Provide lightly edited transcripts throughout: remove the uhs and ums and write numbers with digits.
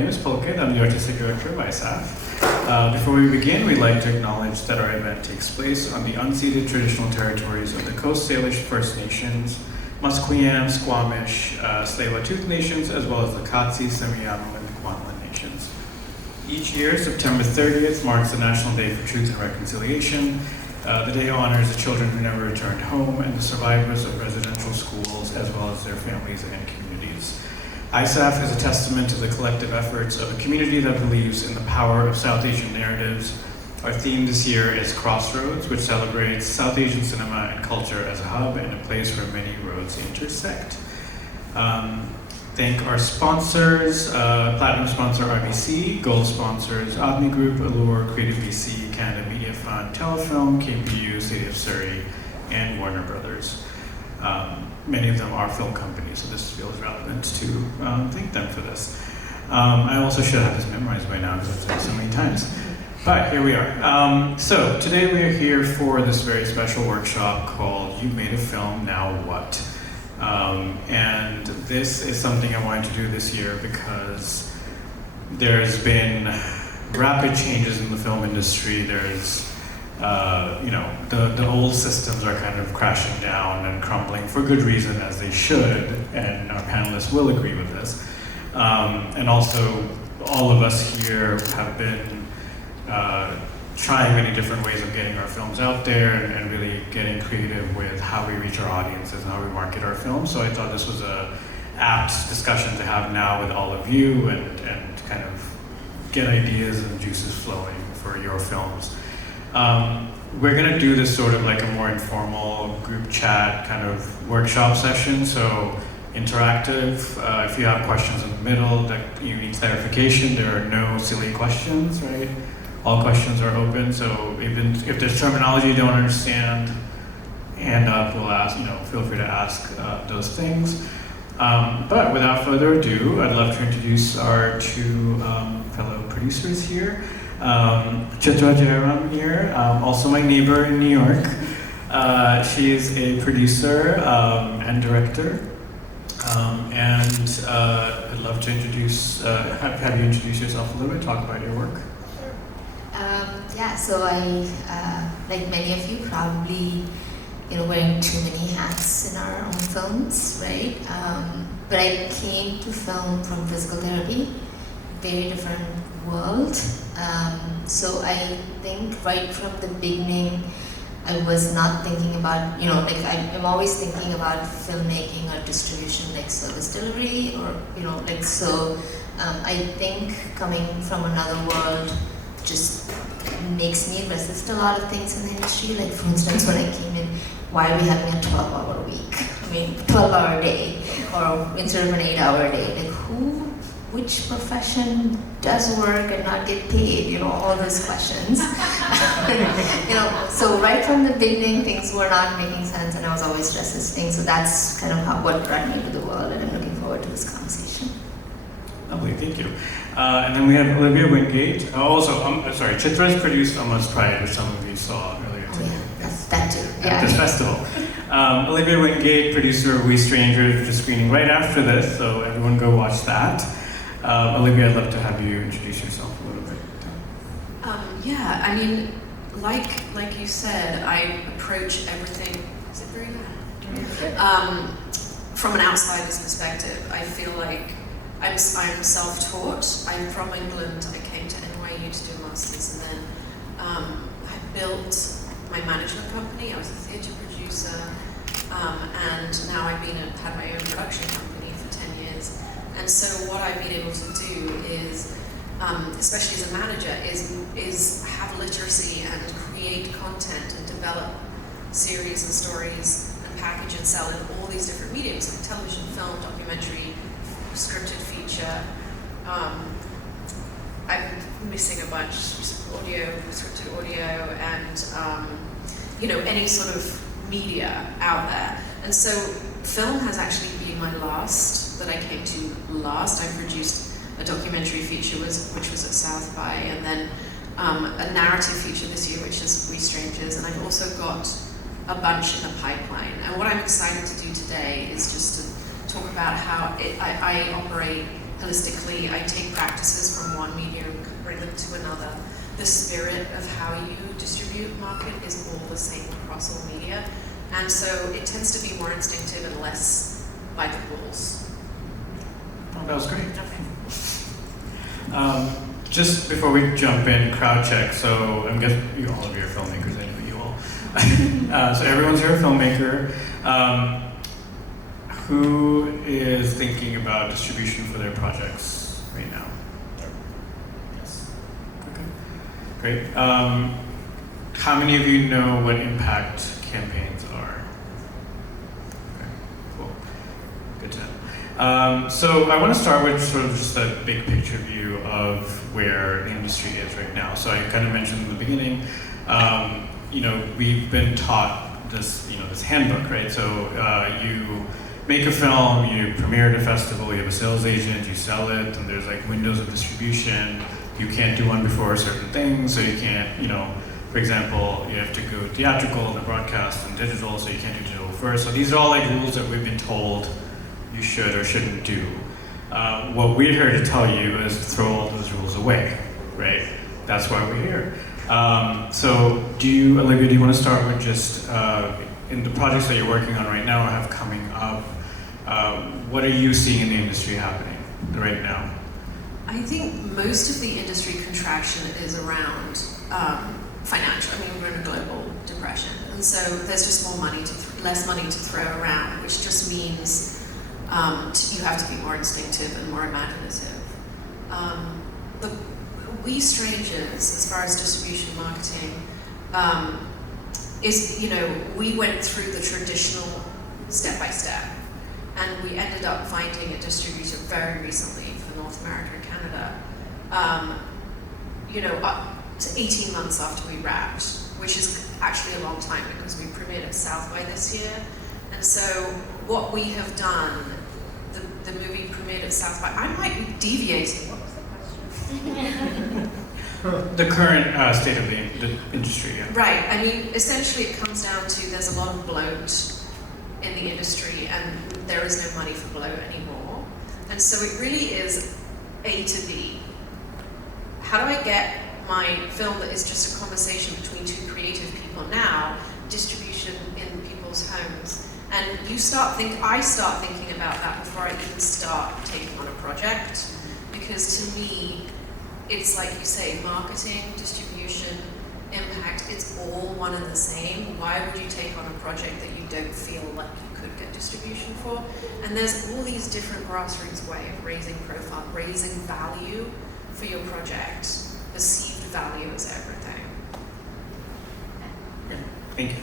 name is Pulkit. I'm the Artistic Director of ISAF. Before we begin, we'd like to acknowledge that our event takes place on the unceded traditional territories of the Coast Salish First Nations, Musqueam, Squamish, Tsleil-Waututh Nations, as well as the Katsi, Semiahmoo, and the Kwantlen Nations. Each year, September 30th marks the National Day for Truth and Reconciliation. The day honors the children who never returned home and the survivors of residential schools, as well as their families and communities. ISAF is a testament to the collective efforts of a community that believes in the power of South Asian narratives. Our theme this year is Crossroads, which celebrates South Asian cinema and culture as a hub and a place where many roads intersect. Thank our sponsors, Platinum sponsor RBC, Gold sponsors Avni Group, Allure, Creative BC, Canada Media Fund, Telefilm, KPU, City of Surrey, and Warner Brothers. Many of them are film companies, so this feels relevant to thank them for this. I also should have this memorized by now because I've said it so many times. But here we are. So today we are here for this very special workshop called You Made a Film, Now What? And this is something I wanted to do this year because there's been rapid changes in the film industry. There's the old systems are kind of crashing down and crumbling for good reason, as they should, and our panelists will agree with this. And also, all of us here have been trying many different ways of getting our films out there and really getting creative with how we reach our audiences and how we market our films. So I thought this was a apt discussion to have now with all of you and kind of get ideas and juices flowing for your films. We're gonna do this sort of like a more informal group chat kind of workshop session, so interactive. If you have questions in the middle that you need clarification, there are no silly questions, right? All questions are open, so even if there's terminology you don't understand, hand up, we'll ask, feel free to ask those things. But without further ado, I'd love to introduce our two fellow producers here. Chithra Jeyaram here, also my neighbor in New York. She is a producer and director. And I'd love to introduce, have you introduce yourself a little bit, talk about your work. So I, like many of you, probably, wearing too many hats in our own films, right? But I came to film from physical therapy, very different world. So I think right from the beginning, I was not thinking about, I'm always thinking about filmmaking or distribution, like service delivery, or, I think coming from another world just makes me resist a lot of things in the industry. Like, for instance, when I came in, why are we having a 12-hour week? 12-hour day, or instead of an 8-hour day? Like, which profession does work and not get paid? All those questions. So right from the beginning, things were not making sense, and I was always resisting. So that's kind of what brought me into the world, and I'm looking forward to this conversation. Lovely, thank you. And then we have Olivia Wingate. Chitra's produced Amma's Pride, which some of you saw earlier today. That too. At this festival. Olivia Wingate, producer of We Strangers, which is screening right after this, so everyone go watch that. Olivia, I'd love to have you introduce yourself a little bit. Like you said, I approach everything. Is it very bad? From an outsider's perspective, I feel like I'm self-taught. I'm from England. I came to NYU to do a master's, and then I built my management company. I was a theatre producer, and now I've had my own production company for 10 years. And so what I've been able to do is, especially as a manager, is have literacy and create content and develop series and stories and package and sell in all these different mediums, like television, film, documentary, scripted feature. I'm missing a bunch, scripted audio, and any sort of media out there. And so film has actually been my last, that I came to last. I produced a documentary feature which was at South by, and then a narrative feature this year, which is We Strangers, and I've also got a bunch in the pipeline. And what I'm excited to do today is just to talk about how I operate holistically. I take practices from one medium and bring them to another. The spirit of how you distribute, market is all the same across all media. And so it tends to be more instinctive and less by the rules. Oh, that was great. Okay. Just before we jump in, crowd check. So I'm guessing you all of you are filmmakers. I know you all. So everyone's here a filmmaker. Who is thinking about distribution for their projects right now? Yes. Okay. Great. How many of you know what impact campaigns are? Okay. Cool. Good to know. So I want to start with sort of just a big picture view of where the industry is right now. So I kind of mentioned in the beginning, we've been taught this, this handbook, right? So you make a film, you premiere at a festival, you have a sales agent, you sell it, and there's like windows of distribution. You can't do one before a certain thing, so you can't, for example, you have to go theatrical, then broadcast, and digital, so you can't do digital first. So these are all like rules that we've been told you should or shouldn't do. What we're here to tell you is to throw all those rules away, right? That's why we're here. So Olivia, do you want to start with just, in the projects that you're working on right now or have coming up, what are you seeing in the industry happening right now? I think most of the industry contraction is around financial. I mean, we're in a global depression, and so there's just less money to throw around, which just means you have to be more instinctive and more imaginative. We strangers, as far as distribution marketing, we went through the traditional step by step, and we ended up finding a distributor very recently for North America and Canada. 18 months after we wrapped, which is actually a long time because we premiered at South by this year. And so what we have done, the movie premiered at South by, I might be deviating. What was the question? The current state of the industry, yeah. Right, I mean, essentially it comes down to there's a lot of bloat in the industry and there is no money for bloat anymore. And so it really is A to B. How do I get my film that is just a conversation between two creative people now, distribution in people's homes? And I start thinking about that before I even start taking on a project. Because to me, it's like you say, marketing, distribution, impact, it's all one and the same. Why would you take on a project that you don't feel like you could get distribution for? And there's all these different grassroots ways of raising profile, raising value for your project. Perceived value is everything. Thank you.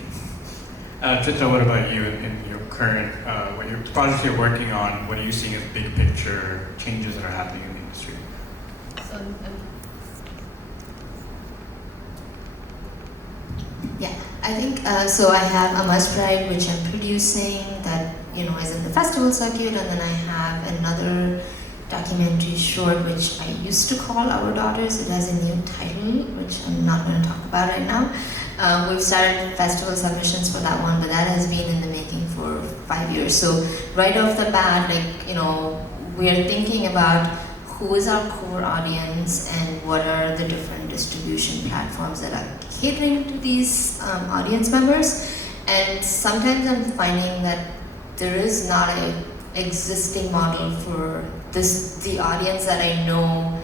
Chithra, what about you in your current, what your projects you're working on, what are you seeing as big picture changes that are happening in the industry? Yeah, I think, so I have Amma's Pride, which I'm producing, that, is in the festival circuit, and then I have another documentary short, which I used to call Our Daughters. It has a new title, which I'm not going to talk about right now. We've started festival submissions for that one, but that has been in the making for 5 years. So right off the bat, we're thinking about who is our core audience and what are the different distribution platforms that are catering to these audience members. And sometimes I'm finding that there is not an existing model for the audience that I know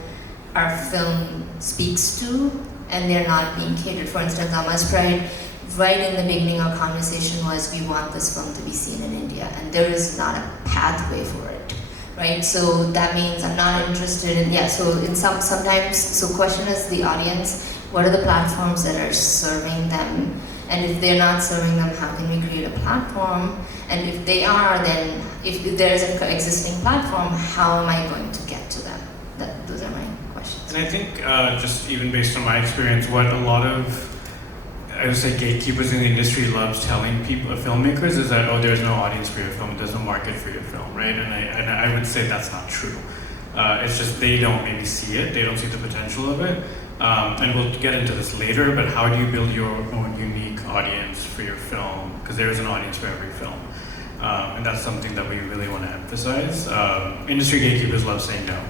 our film speaks to, and they're not being catered. For instance, Amma's Pride, right in the beginning our conversation was, we want this film to be seen in India, and there is not a pathway for it, right? So that means I'm not interested in, so question is the audience, what are the platforms that are serving them? And if they're not serving them, how can we create a platform? And if they are, then if there's an existing platform, how am I going to get to them? Those are my questions. And I think just even based on my experience, what a lot of, I would say, gatekeepers in the industry loves telling people, filmmakers, is that, there's no audience for your film, there's no market for your film, right? And I would say that's not true. It's just they don't maybe see it, they don't see the potential of it. And we'll get into this later, but how do you build your own unique audience for your film? Because there is an audience for every film. And that's something that we really want to emphasize. Industry gatekeepers love saying no,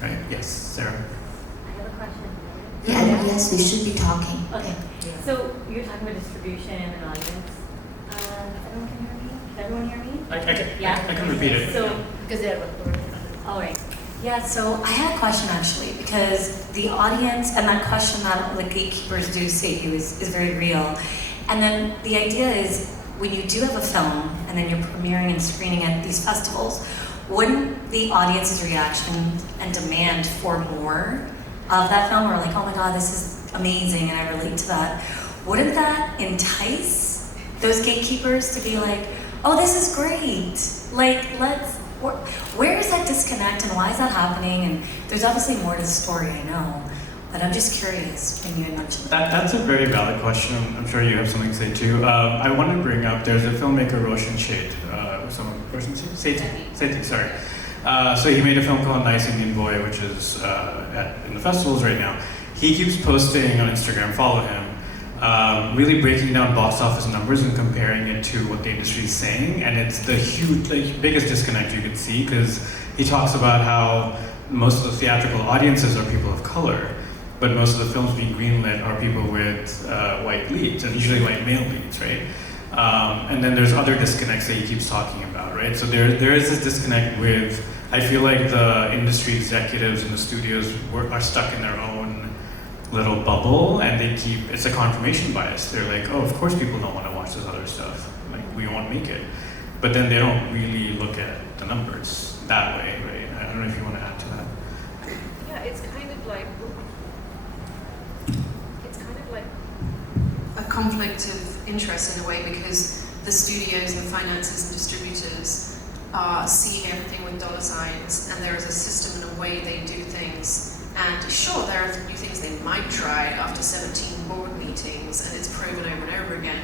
right? Yes, Sarah? I have a question. Yeah, yes, we should be talking. Okay. So you're talking about distribution and audience. Everyone can hear me? Can everyone hear me? I can repeat it. So, because they're recording. All right. Yeah, so I had a question actually, because the audience and that question that the gatekeepers do say to you is very real. And then the idea is, when you do have a film and then you're premiering and screening at these festivals, wouldn't the audience's reaction and demand for more of that film, or like, oh my God, this is amazing and I relate to that, wouldn't that entice those gatekeepers to be like, oh, this is great, like, where is that disconnect and why is that happening? And there's obviously more to the story, I know, but I'm just curious when you mentioned that. That's a very valid question. I'm sure you have something to say too. I want to bring up, there's a filmmaker, Roshan Sheth, Sethi, sorry. So he made a film called Nice Indian Boy, which is in the festivals right now. He keeps posting on Instagram, follow him, really breaking down box office numbers and comparing it to what the industry is saying. And it's the biggest disconnect you could see, because he talks about how most of the theatrical audiences are people of color, but most of the films being greenlit are people with white leads, and usually white male leads, right? And then there's other disconnects that he keeps talking about, right? So there is this disconnect with, I feel like the industry executives and the studios are stuck in their own little bubble, and it's a confirmation bias. They're like, oh, of course people don't want to watch this other stuff. Like, we won't make it. But then they don't really look at the numbers that way, right? I don't know if you want to add to that. Yeah, it's kind of like a conflict of interest in a way, because the studios and the finances and distributors are seeing everything with dollar signs, and there is a system and a way they do things. And sure, there are new things they might try after 17 board meetings, and it's proven over and over again.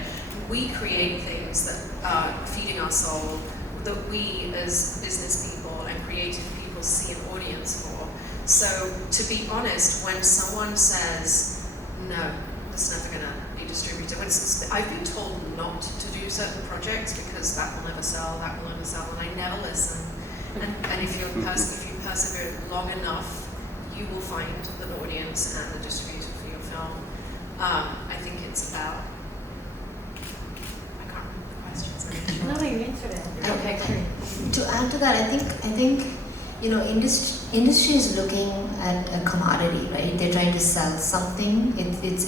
We create things that are feeding our soul, that we as business people and creative people see an audience for. So to be honest, when someone says, no, it's never going to be distributed, I've been told not to do certain projects because that will never sell, and I never listen. And if you persevere long enough, you will find an audience and a distributor for your film. I think it's about, I can't remember the questions. No, you answered it. Okay, great. To add to that, I think industry is looking at a commodity, right? They're trying to sell something. It's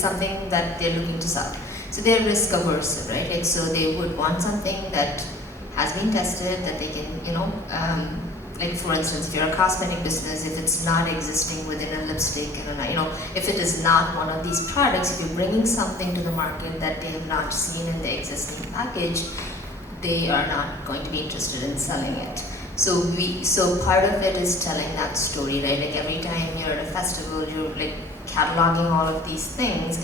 something that they're looking to sell. So they're risk averse, right? Like, so they would want something that has been tested, that they can, like for instance, if you're a cosmetic business, if it's not existing within a lipstick, if it is not one of these products, if you're bringing something to the market that they have not seen in the existing package, they are not going to be interested in selling it. So part of it is telling that story, right? Like every time you're at a festival, you're like cataloging all of these things.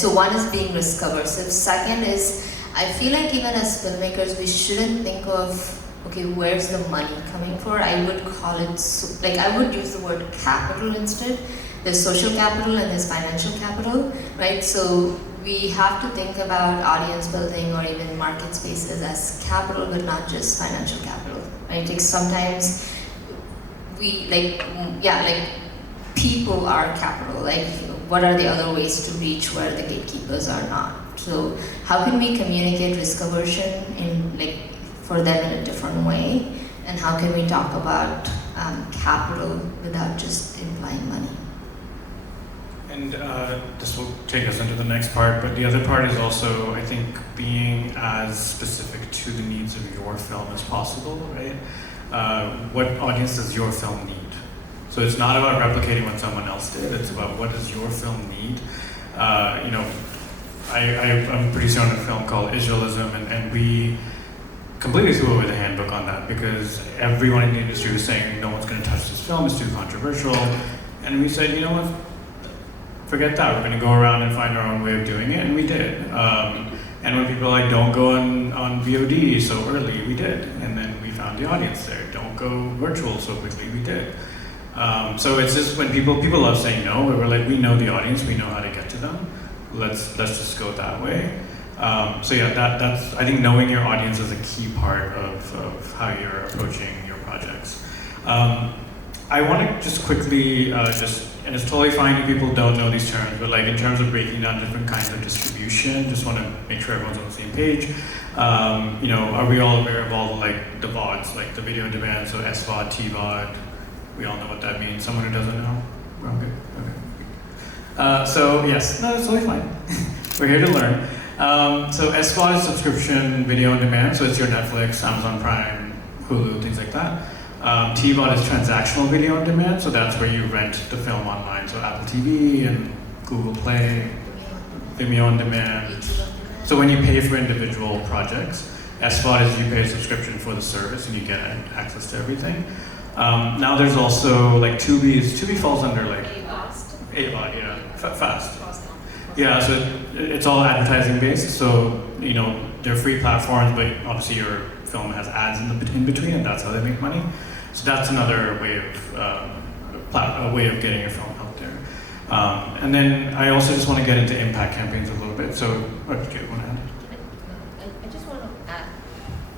So one is being risk averse. Second is, I feel like even as filmmakers, we shouldn't think of, okay, where's the money coming for? I would call it, I would use the word capital instead. There's social capital and there's financial capital, right? So we have to think about audience building or even market spaces as capital, but not just financial capital, right? Like sometimes people are capital. Like, what are the other ways to reach where the gatekeepers are not? So how can we communicate risk aversion for them in a different way? And how can we talk about capital without just implying money? And this will take us into the next part, but the other part is also, I think, being as specific to the needs of your film as possible, right? What audience does your film need? So it's not about replicating what someone else did, it's about what does your film need? I'm producing on a film called Israelism, and we completely threw away the handbook on that because everyone in the industry was saying no one's going to touch this film, it's too controversial. And we said, you know what, forget that, we're going to go around and find our own way of doing it, and we did. And when people are like, don't go on VOD so early, we did. And then we found the audience there. Don't go virtual so quickly, we did. So it's just when people love saying no, but we're like, we know the audience, we know how to get to them. Let's just go that way. So yeah, that's, I think knowing your audience is a key part of how you're approaching your projects. I want to just quickly, and it's totally fine if people don't know these terms, but like in terms of breaking down different kinds of distribution, just want to make sure everyone's on the same page. Are we all aware of all like the VODs, like the video on demand, so SVOD, TVOD, we all know what that means. Someone who doesn't know? We're all good? Okay. So yes, no, it's totally fine. We're here to learn. So SVOD is subscription video on demand, so it's your Netflix, Amazon Prime, Hulu, things like that. TVOD is transactional video on demand, so that's where you rent the film online, so Apple TV and Google Play, Vimeo on demand. So when you pay for individual projects, SVOD is you pay a subscription for the service and you get access to everything. Now there's also like Tubi falls under like AVOD, yeah, fast. Yeah, so it's all advertising based, so they're free platforms, but obviously your film has ads in between, and that's how they make money. So that's another way of getting your film out there. And then I also just want to get into impact campaigns a little bit. So, what did you want to add?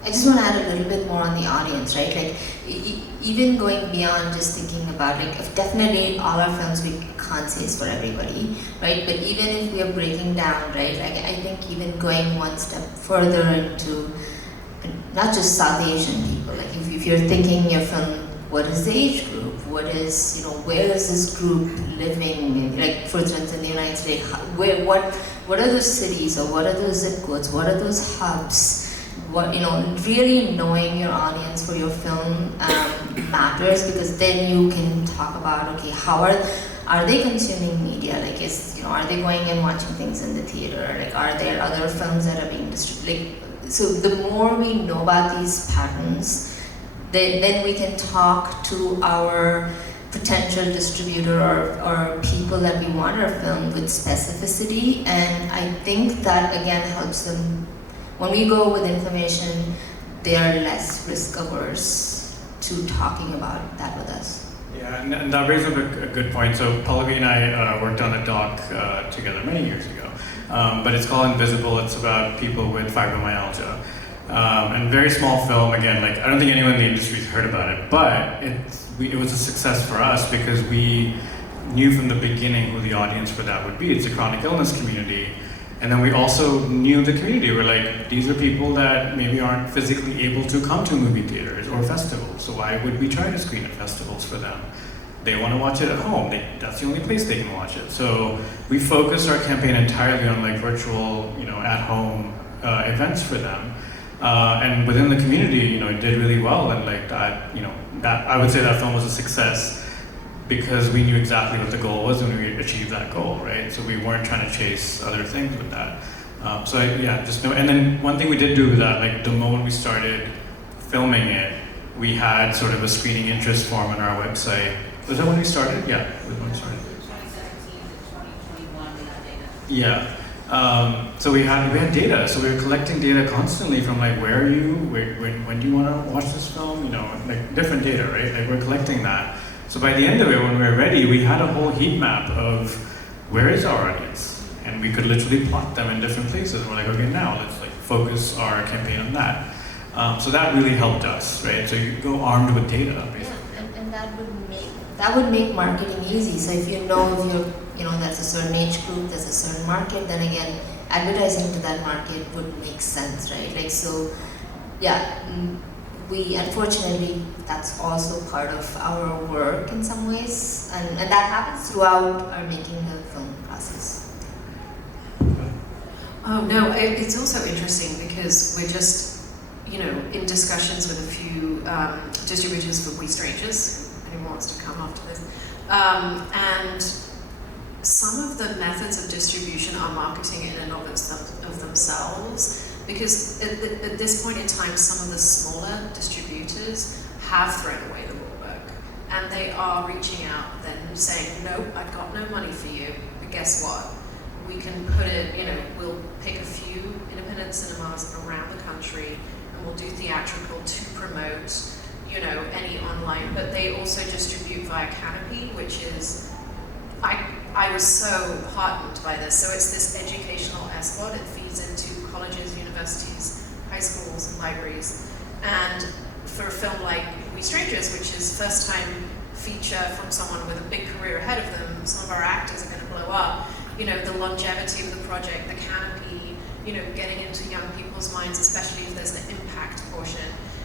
I just want to add a little bit more on the audience, right? Like, even going beyond just thinking about, like, definitely all our films we can't say is for everybody, right? But even if we are breaking down, right, like, I think even going one step further into not just South Asian people, like, if you're thinking your film, what is the age group? What is, where is this group living? Like, for instance, in the United States, what are those cities, or what are those zip codes? What are those hubs? Really knowing your audience for your film matters, because then you can talk about, okay, how are they consuming media? Like, are they going and watching things in the theater? Like, are there other films that are being distributed? So the more we know about these patterns, then we can talk to our potential distributor or people that we want our film with specificity, and I think that again helps them. When we go with information, they are less risk averse to talking about that with us. Yeah, and that brings up a good point. So Pallavi and I worked on a doc together many years ago, but it's called Invisible. It's about people with fibromyalgia. And very small film, again, like I don't think anyone in the industry has heard about it, but it was a success for us because we knew from the beginning who the audience for that would be. It's a chronic illness community. And then we also knew the community. We're like, these are people that maybe aren't physically able to come to movie theaters or festivals. So why would we try to screen at festivals for them? They want to watch it at home. That's the only place they can watch it. So we focused our campaign entirely on like virtual, at-home events for them. And within the community, it did really well. And like that, that I would say that film was a success because we knew exactly what the goal was when we achieved that goal, right? So we weren't trying to chase other things with that. Just know. And then one thing we did do with that, like the moment we started filming it, we had sort of a screening interest form on our website. Was that when we started? Yeah, it was when we started. 2017 to 2021, we had data. Yeah. So we had data. So we were collecting data constantly from like, where are you? When do you want to watch this film? Like different data, right? Like we're collecting that. So by the end of it, when we were ready, we had a whole heat map of where is our audience, and we could literally plot them in different places. And we're like, okay, now let's like focus our campaign on that. So that really helped us, right? So you go armed with data, basically. Yeah, and that would make marketing easy. So if you know that's a certain age group, there's a certain market, then again, advertising to that market would make sense, right? Like so, yeah. We unfortunately, that's also part of our work in some ways, and that happens throughout our making the film process. Oh no, it's also interesting because we're just, in discussions with a few distributors for We Strangers. Anyone wants to come after this? And some of the methods of distribution are marketing in and of themselves. Because at this point in time, some of the smaller distributors have thrown away the rulebook, and they are reaching out then saying, nope, I've got no money for you, but guess what? We can put it, we'll pick a few independent cinemas around the country, and we'll do theatrical to promote, any online, but they also distribute via Canopy, which is, I was so heartened by this. So it's this educational SVOD, it feeds into colleges, universities, high schools, and libraries. And for a film like We Strangers, which is first time feature from someone with a big career ahead of them, some of our actors are going to blow up. You know, the longevity of the project, the canopy, you know, getting into young people's minds, especially if there's an impact portion.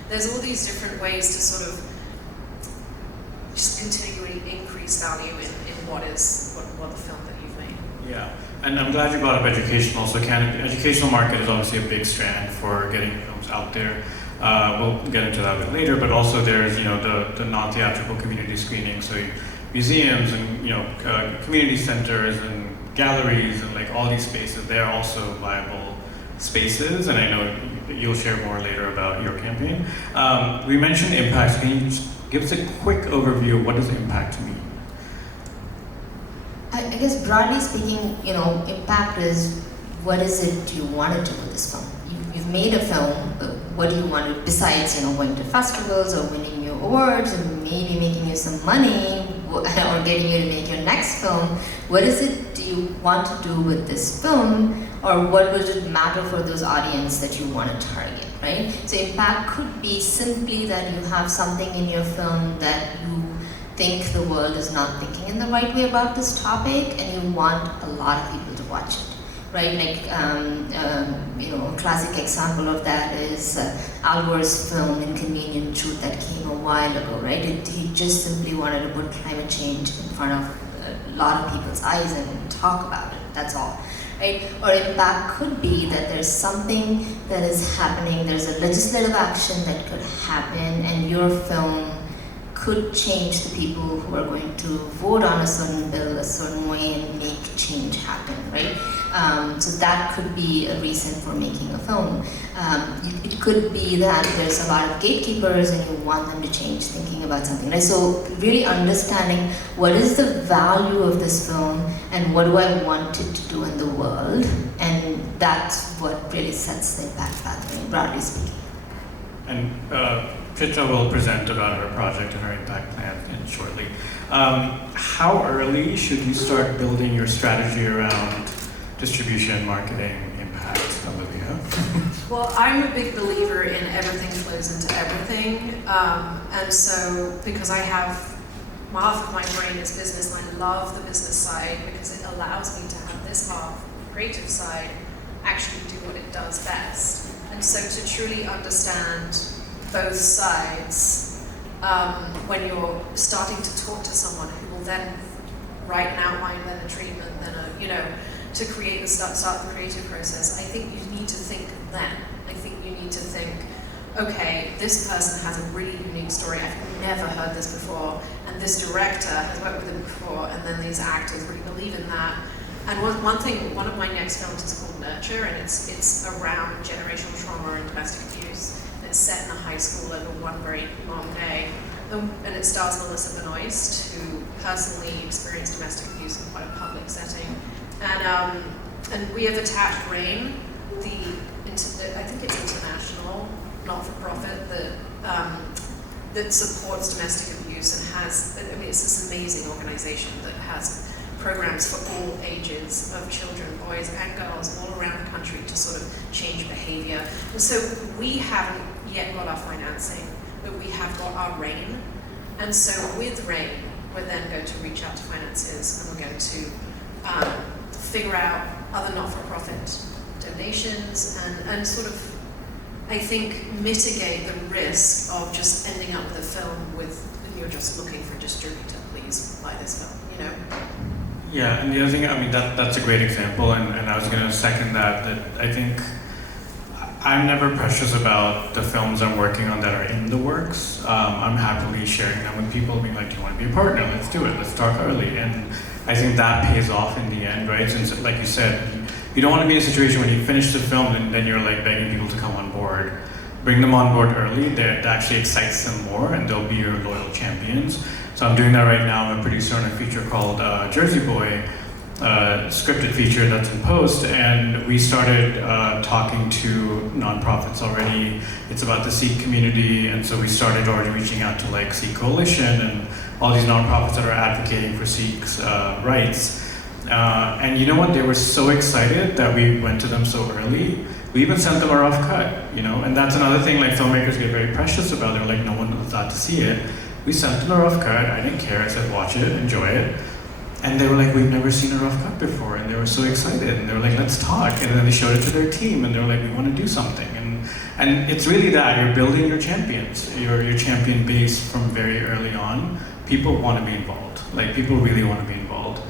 There's all these different ways to sort of just continually increase value in what the film that you've made. Yeah, and I'm glad you brought up educational. So educational market is obviously a big strand for getting films out there. We'll get into that a bit later, but also there's, you know, the non-theatrical community screening, so museums and, you know, community centers and galleries and like all these spaces, they're also viable spaces, and I know you'll share more later about your campaign. We mentioned impact. Can you just give us a quick overview of what does impact mean? I guess broadly speaking, you know, impact is what is it you want to do with this film? You've made a film, what do you want to, besides, you know, going to festivals or winning you awards and maybe making you some money or getting you to make your next film, what is it do you want to do with this film, or what would it matter for those audience that you want to target, right? So impact could be simply that you have something in your film that you think the world is not thinking in the right way about this topic, and you want a lot of people to watch it, right? Like, you know, a classic example of that is Al Gore's film Inconvenient Truth that came a while ago, right? He just simply wanted to put climate change in front of a lot of people's eyes and talk about it, that's all. Right? Or impact could be that there's something that is happening, there's a legislative action that could happen, and your film could change the people who are going to vote on a certain bill a certain way and make change happen, right? So that could be a reason for making a film. It could be that there's a lot of gatekeepers and you want them to change thinking about something, right? So really understanding what is the value of this film and what do I want it to do in the world, and that's what really sets the impact pathway, broadly speaking. And Chithra will present about her project and her impact plan shortly. How early should you start building your strategy around distribution, marketing, impact, Olivia? Well, I'm a big believer in everything flows into everything. And so, because I have, half of my brain is business, and I love the business side because it allows me to have this half, the creative side, actually do what it does best. And so to truly understand both sides, when you're starting to talk to someone who will then write an outline, then a treatment, then a, you know, to create the start the creative process, I think you need to think then. I think you need to think, okay, this person has a really unique story, I've never heard this before, and this director has worked with them before, and then these actors really believe in that. And one of my next films is called Nurture, and it's around generational trauma and domestic abuse. It's set in a high school over one very long day. And it stars Melissa Benoist, who personally experienced domestic abuse in quite a public setting. And we have attached RAIN, I think it's international, not-for-profit, that supports domestic abuse and has, I mean, it's this amazing organization that has programs for all ages of children, boys and girls all around the country to sort of change behavior. And so we haven't yet got our financing, but we have got our RAIN. And so with RAIN, we're then going to reach out to financiers and we're going to figure out other not-for-profit donations and sort of, I think, mitigate the risk of just ending up with a film with, you're just looking for a distributor, please buy this film, you know? Yeah, and the other thing, I mean, that's a great example, and I was going to second that I think I'm never precious about the films I'm working on that are in the works. I'm happily sharing them with people, being like, do you want to be a partner? Let's do it, let's talk early. And I think that pays off in the end, right? Since, like you said, you don't want to be in a situation when you finish the film and then you're like begging people to come on board. Bring them on board early, that actually excites them more, and they'll be your loyal champions. So I'm doing that right now. I'm a producer on a feature called Jersey Boy, scripted feature that's in post, and we started talking to nonprofits already. It's about the Sikh community, and so we started already reaching out to like Sikh Coalition and all these nonprofits that are advocating for Sikhs' rights. And you know what? They were so excited that we went to them so early, We even sent them a rough cut, you know, and that's another thing like filmmakers get very precious about. They're like, no one was allowed to see it. We sent them a rough cut. I didn't care. I said, watch it, enjoy it. And they were like, we've never seen a rough cut before. And they were so excited. And they were like, let's talk. And then they showed it to their team. And they were like, we want to do something. And it's really that. You're building your champions. Your champion base from very early on. People want to be involved. Like, people really want to be involved.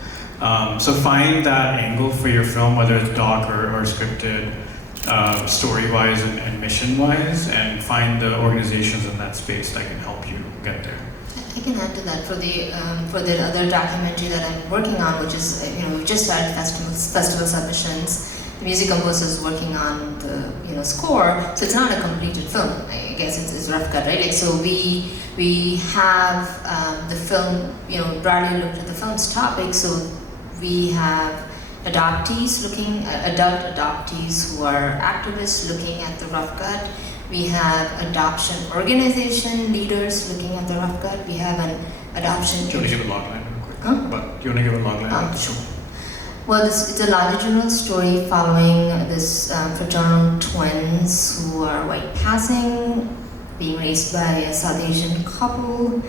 So find that angle for your film, whether it's doc or scripted, story-wise and mission-wise, and find the organizations in that space that can help you get there. I can add to that for the other documentary that I'm working on, which is we just started festival submissions. The music composer is working on the score, so it's not a completed film. I guess it's rough cut, right? Like, so we have the film. Bradley looked at the film's topic, so we have adult adoptees who are activists looking at the rough cut. We have adoption organization leaders looking at the rough cut. We have an adoption. Do you want to give a logline real quick? Huh? But do you want to give a logline? Sure. Well, it's a longitudinal story following this fraternal twins who are white passing, being raised by a South Asian couple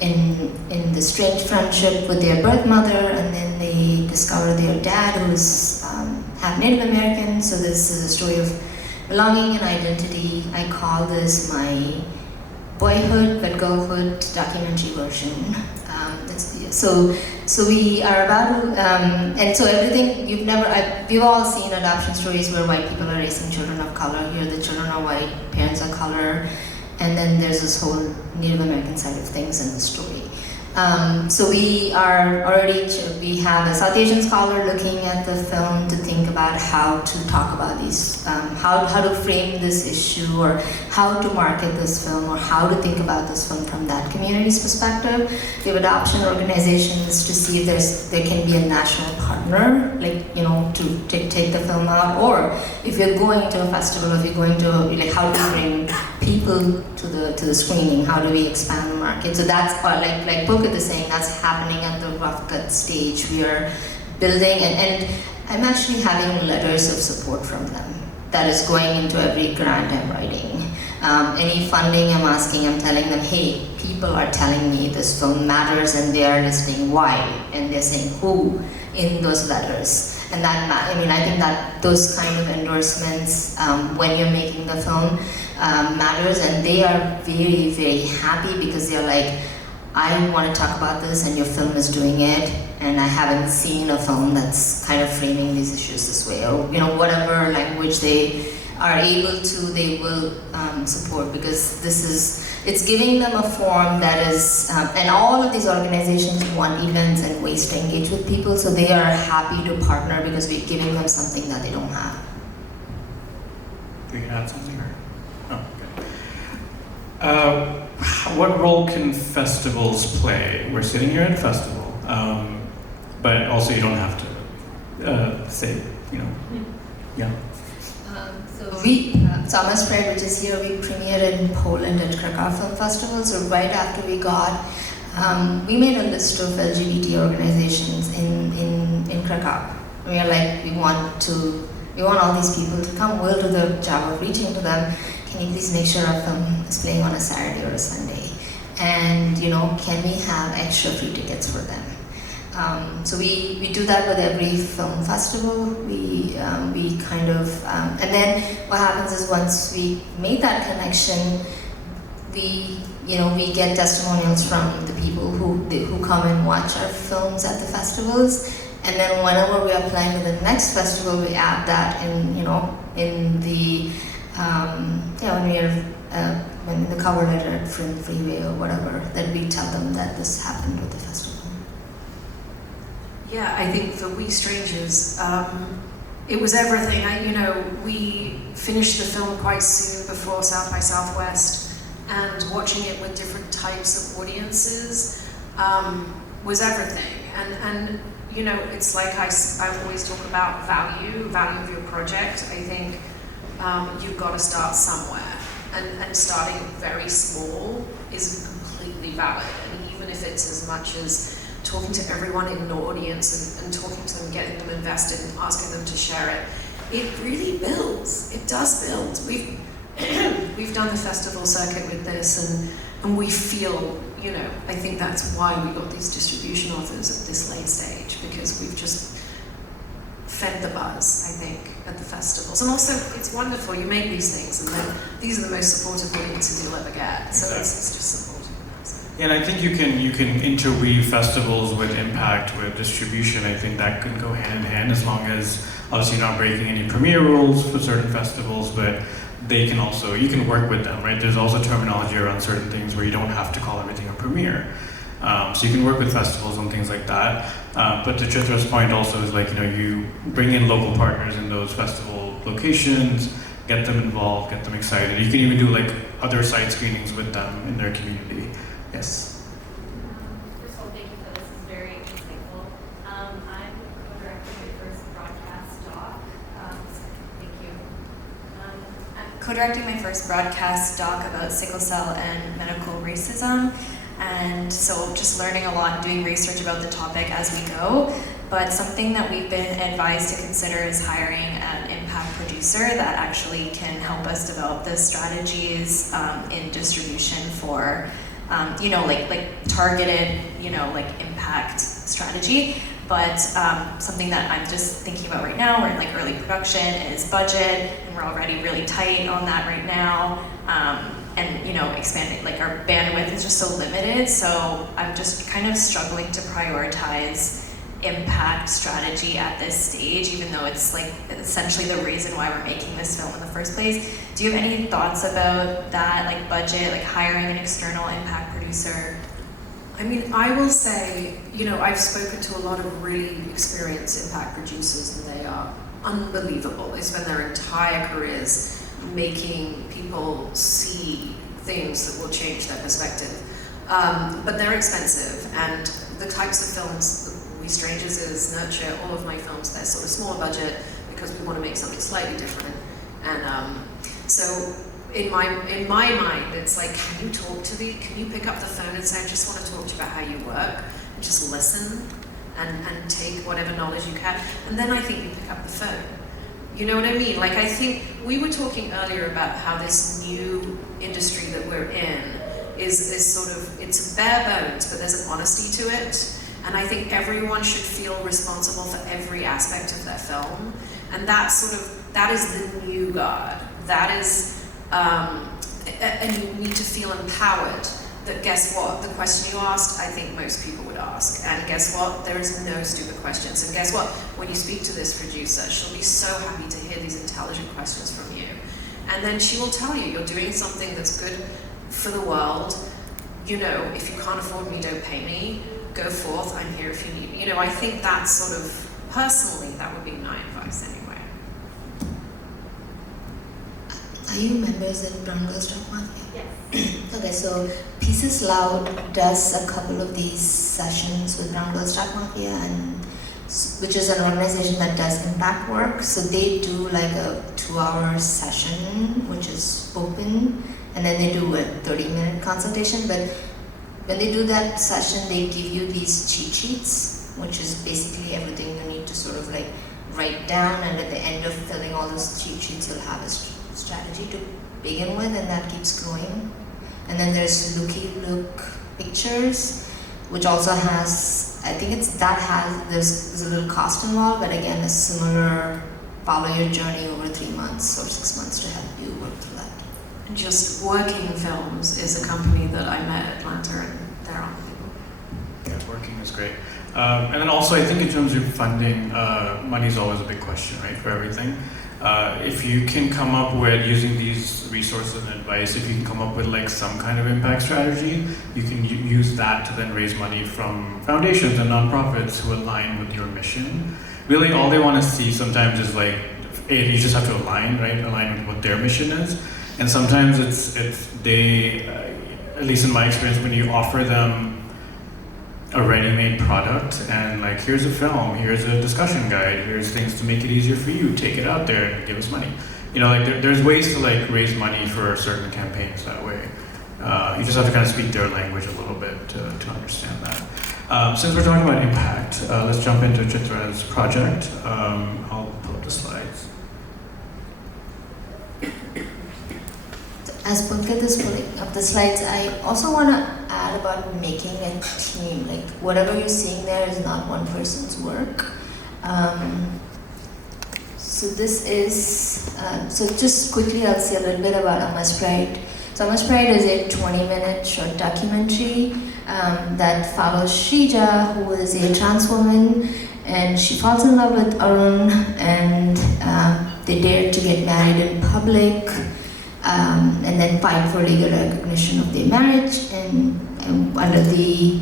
in the strange friendship with their birth mother, and then they discover their dad who's half Native American. So this is a story of belonging and identity. I call this my boyhood but girlhood documentary version. So we are about to, and so everything we've all seen adoption stories where white people are raising children of color. Here the children are white, parents are color, and then there's this whole Native American side of things in the story. So we have a South Asian scholar looking at the film to think about how to talk about these, how to frame this issue, or how to market this film, or how to think about this film from that community's perspective. We have adoption organizations to see if there can be a national partner, to take the film out, or if you're going to a festival, if you're going to, how do we bring people to the screening, how do we expand the market? So that's like Pulkit is saying, that's happening at the rough cut stage. We are building, and I'm actually having letters of support from them that is going into every grant I'm writing. Any funding I'm asking, I'm telling them, hey, people are telling me this film matters, and they are listing why, and they're saying who in those letters. And that, I think that those kind of endorsements, when you're making the film, matters, and they are very, very happy because they're like, I want to talk about this, and your film is doing it, and I haven't seen a film that's kind of framing these issues this way, or whatever language they are able to, they will support, because it's giving them a forum that is, and all of these organizations want events and ways to engage with people, so they are happy to partner because we're giving them something that they don't have. Do you add something? Oh, okay. What role can festivals play? We're sitting here at a festival, but also you don't have to say, yeah. So Amma Spread, which is here, we premiered in Poland at Krakow Film Festival. So right after we got, we made a list of LGBT organizations in Krakow. We are like, we want all these people to come. We'll do the job of reaching to them. Can you please make sure our film is playing on a Saturday or a Sunday? And can we have extra free tickets for them? So we do that with every film festival. We kind of, and then what happens is once we made that connection, we get testimonials from the people who come and watch our films at the festivals. And then whenever we are planning the next festival, we add that in the when the cover letter at Film Freeway or whatever, that we tell them that this happened with the festival. Yeah, I think for We Strangers, it was everything. We finished the film quite soon before South by Southwest, and watching it with different types of audiences was everything. And it's like I always talk about value of your project. I think you've got to start somewhere, and starting very small is completely valid. And even if it's as much as talking to everyone in an audience and talking to them, getting them invested and asking them to share it, it really builds. It does build. We've done the festival circuit with this, and we feel, you know, I think that's why we got these distribution offers at this late stage, because we've just fed the buzz, I think, at the festivals. And also, it's wonderful, you make these things, and then these are the most supportive audiences you'll ever get. So it's just supportive. So. And I think you can interweave festivals with impact, with distribution. I think that can go hand in hand, as long as obviously you're not breaking any premiere rules for certain festivals, but they can also, you can work with them, right? There's also terminology around certain things where you don't have to call everything a premiere. So you can work with festivals and things like that. But to Chithra's point also is like, you know, you bring in local partners in those festival locations, get them involved, get them excited. You can even do like other side screenings with them in their community. Yes. First of all, thank you for this. It's very insightful. I'm co-directing my first broadcast doc. Thank you. I'm co-directing my first broadcast doc about sickle cell and medical racism. And so just learning a lot and doing research about the topic as we go. But something that we've been advised to consider is hiring an impact producer that actually can help us develop the strategies in distribution for, you know, like targeted, you know, like impact strategy. But something that I'm just thinking about right now, we're in like early production, is budget, and we're already really tight on that right now. And you know, expanding, like our bandwidth is just so limited, so I'm just kind of struggling to prioritize impact strategy at this stage, even though it's like essentially the reason why we're making this film in the first place. Do you have any thoughts about that, like budget, like hiring an external impact producer? I mean, I will say, you know, I've spoken to a lot of really experienced impact producers, and they are unbelievable. They spend their entire careers making people see things that will change their perspective. But they're expensive, and the types of films, We Strangers is, Nurture, all of my films, they're sort of smaller budget because we want to make something slightly different. And so in my mind, it's like, can you talk to me? Can you pick up the phone and say, I just want to talk to you about how you work, and just listen and take whatever knowledge you can. And then I think you pick up the phone. You know what I mean? Like, I think we were talking earlier about how this new industry that we're in is sort of, it's bare bones, but there's an honesty to it. And I think everyone should feel responsible for every aspect of their film. And that is the new guard. That is, and you need to feel empowered that, guess what, the question you asked, I think most people would ask. And guess what, there is no stupid questions. And guess what, when you speak to this producer, she'll be so happy to hear these intelligent questions from you. And then she will tell you, you're doing something that's good for the world. You know, if you can't afford me, don't pay me. Go forth, I'm here if you need me. You know, I think that's sort of, personally, that would be my advice anyway. Are you members in Brown Girls Talk Mafia? Yes. Okay, so Pieces Loud does a couple of these sessions with Brown Girls Talk Mafia, and which is an organization that does impact work. So they do like a 2-hour session, which is open, and then they do a 30-minute consultation. But when they do that session, they give you these cheat sheets, which is basically everything you need to sort of like write down, and at the end of filling all those cheat sheets, you'll have a strategy to begin with, and that keeps growing. And then there's Looky Look Pictures, which also has, I think there's a little cost involved, but again, a similar follow your journey over 3 months or 6 months to help you work through that. And Just Working Films is a company that I met at Atlanta, and they're unbelievable. Yeah, Working is great. And then also, I think in terms of funding, money is always a big question, right, for everything. If you can come up with, using these resources and advice, if you can come up with like some kind of impact strategy, you can use that to then raise money from foundations and nonprofits who align with your mission. Really, all they want to see sometimes is like, you just have to align, right? Align with what their mission is. And sometimes it's they, at least in my experience, when you offer them a ready-made product and like, here's a film, here's a discussion guide, here's things to make it easier for you, take it out there and give us money. You know, like there's ways to like raise money for certain campaigns that way. You just have to kind of speak their language a little bit to understand that. Since we're talking about impact, let's jump into Chithra's project. I'll pull up the slides. as Pulkit is pulling up the slides, I also want to add about making a team. Like whatever you're seeing there is not one person's work. So this is, so just quickly I'll say a little bit about Amma's Pride. So Amma's Pride is a 20-minute short documentary that follows Shrija, who is a trans woman, and she falls in love with Arun, and they dare to get married in public, and then fight for legal recognition of their marriage, and under the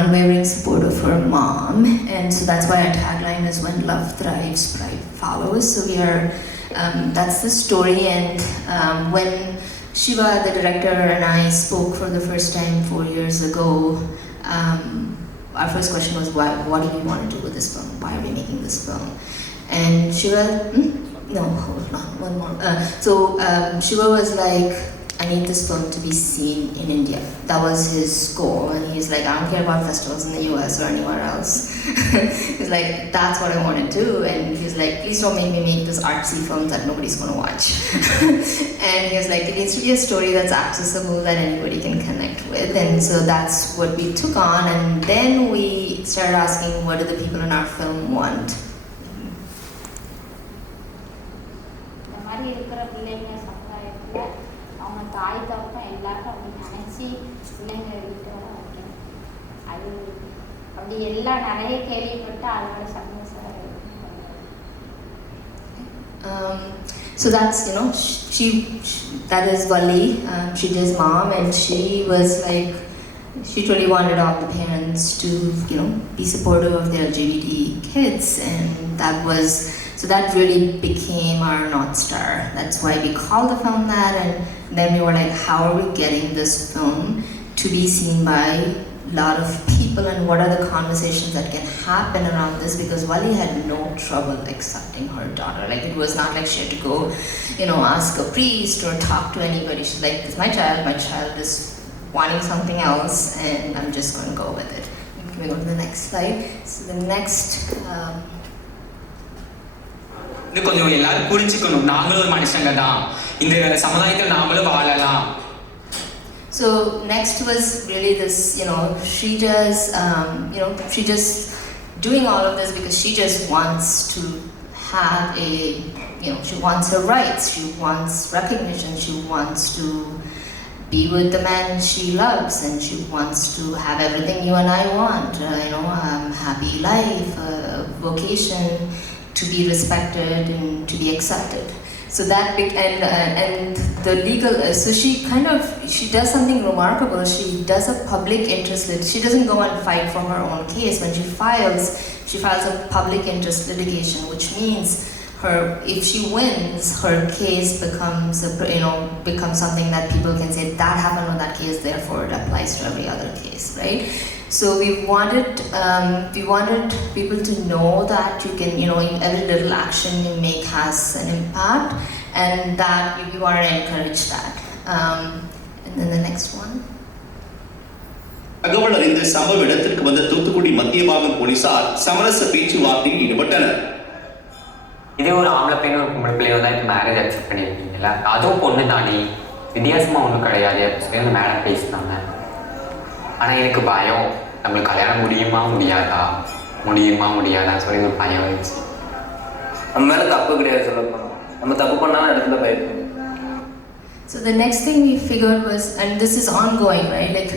unwavering support of her mom. And so that's why our tagline is "When love thrives, pride follows." So we are, that's the story. And when Shiva, the director, and I spoke for the first time 4 years ago, our first question was, what do we want to do with this film? Why are we making this film? And Shiva, no, hold on, one more. Shiva was like, I need this film to be seen in India. That was his goal. And he's like, I don't care about festivals in the US or anywhere else. He's like, that's what I want to do. And he's like, please don't make me make this artsy film that nobody's going to watch. And he was like, it needs to be a story that's accessible, that anybody can connect with. And so that's what we took on. And then we started asking, what do the people in our film want? தாய் தப்பம் எல்லாரும் அப்படி நினச்சி பிள்ளைங்களை விட்டு வர வைக்கணும். அது அப்படி எல்லாம் நிறைய கேள்விப்பட்டு அதோட சந்தோஷம். So that's, that is Valli, Srija's mom, and she was like, she really wanted all the parents to, be supportive of their LGBT kids, and so that really became our North Star. That's why we called the film that, and then we were like, how are we getting this film to be seen by a lot of people, and what are the conversations that can happen around this? Because Valli had no trouble accepting her daughter. Like, it was not like she had to go, ask a priest or talk to anybody. She's like, this is my child is wanting something else, and I'm just going to go with it. Can we go to the next slide? So the next... கொஞ்சம் எல்லாரும் புரிஞ்சுக்கணும், நாங்களும் மனுஷங்க தான், இந்த சமுதாயத்தில் நாமளும் வாழலாம். So next was really this, Srija's doing all of this because she just wants to have she wants her rights, she wants recognition, she wants to be with the man she loves, and she wants to have everything you and I want, happy life, vocation, to be respected and to be accepted. So that and the legal, so she does something remarkable. She does a public interest. She doesn't go and fight for her own case. When she files a public interest litigation, which means if she wins, her case becomes something that people can say that happened on that case, therefore it applies to every other case, right? So we wanted people to know that you can, every little action you make has an impact, and that we want to encourage that. And then the next one. தகவல் அறிந்த சம்பவ இடத்திற்கு வந்த தூத்துக்குடி மத்திய பாகம் போலீசார் சமரச பேச்சுவார்த்தையில் ஈடுபட்டனர். இதே ஒரு ஆம்பளை பையனும் ஒரு பொம்பளை பிள்ளையும் தான் இப்போ மேரேஜ் அக்செப்ட் பண்ணியிருக்கீங்களா? அதுவும் பொண்ணு தானே, வித்தியாசமாக ஒன்றும் கிடையாது அப்படின்னு சொல்லி அந்த மேடம் பேசினாங்க. ஆனால் எனக்கு பயம், நம்மளுக்கு கல்யாணம் முடியுமா முடியாதா சொல்லி ஒரு பயம் ஆயிடுச்சு. நம்ம மேலே தப்பு கிடையாது, சொல்ல போனோம் நம்ம தப்பு பண்ணாலும் இடத்துல பயப்படும். So the next thing we figured was, and this is ongoing, right? Like,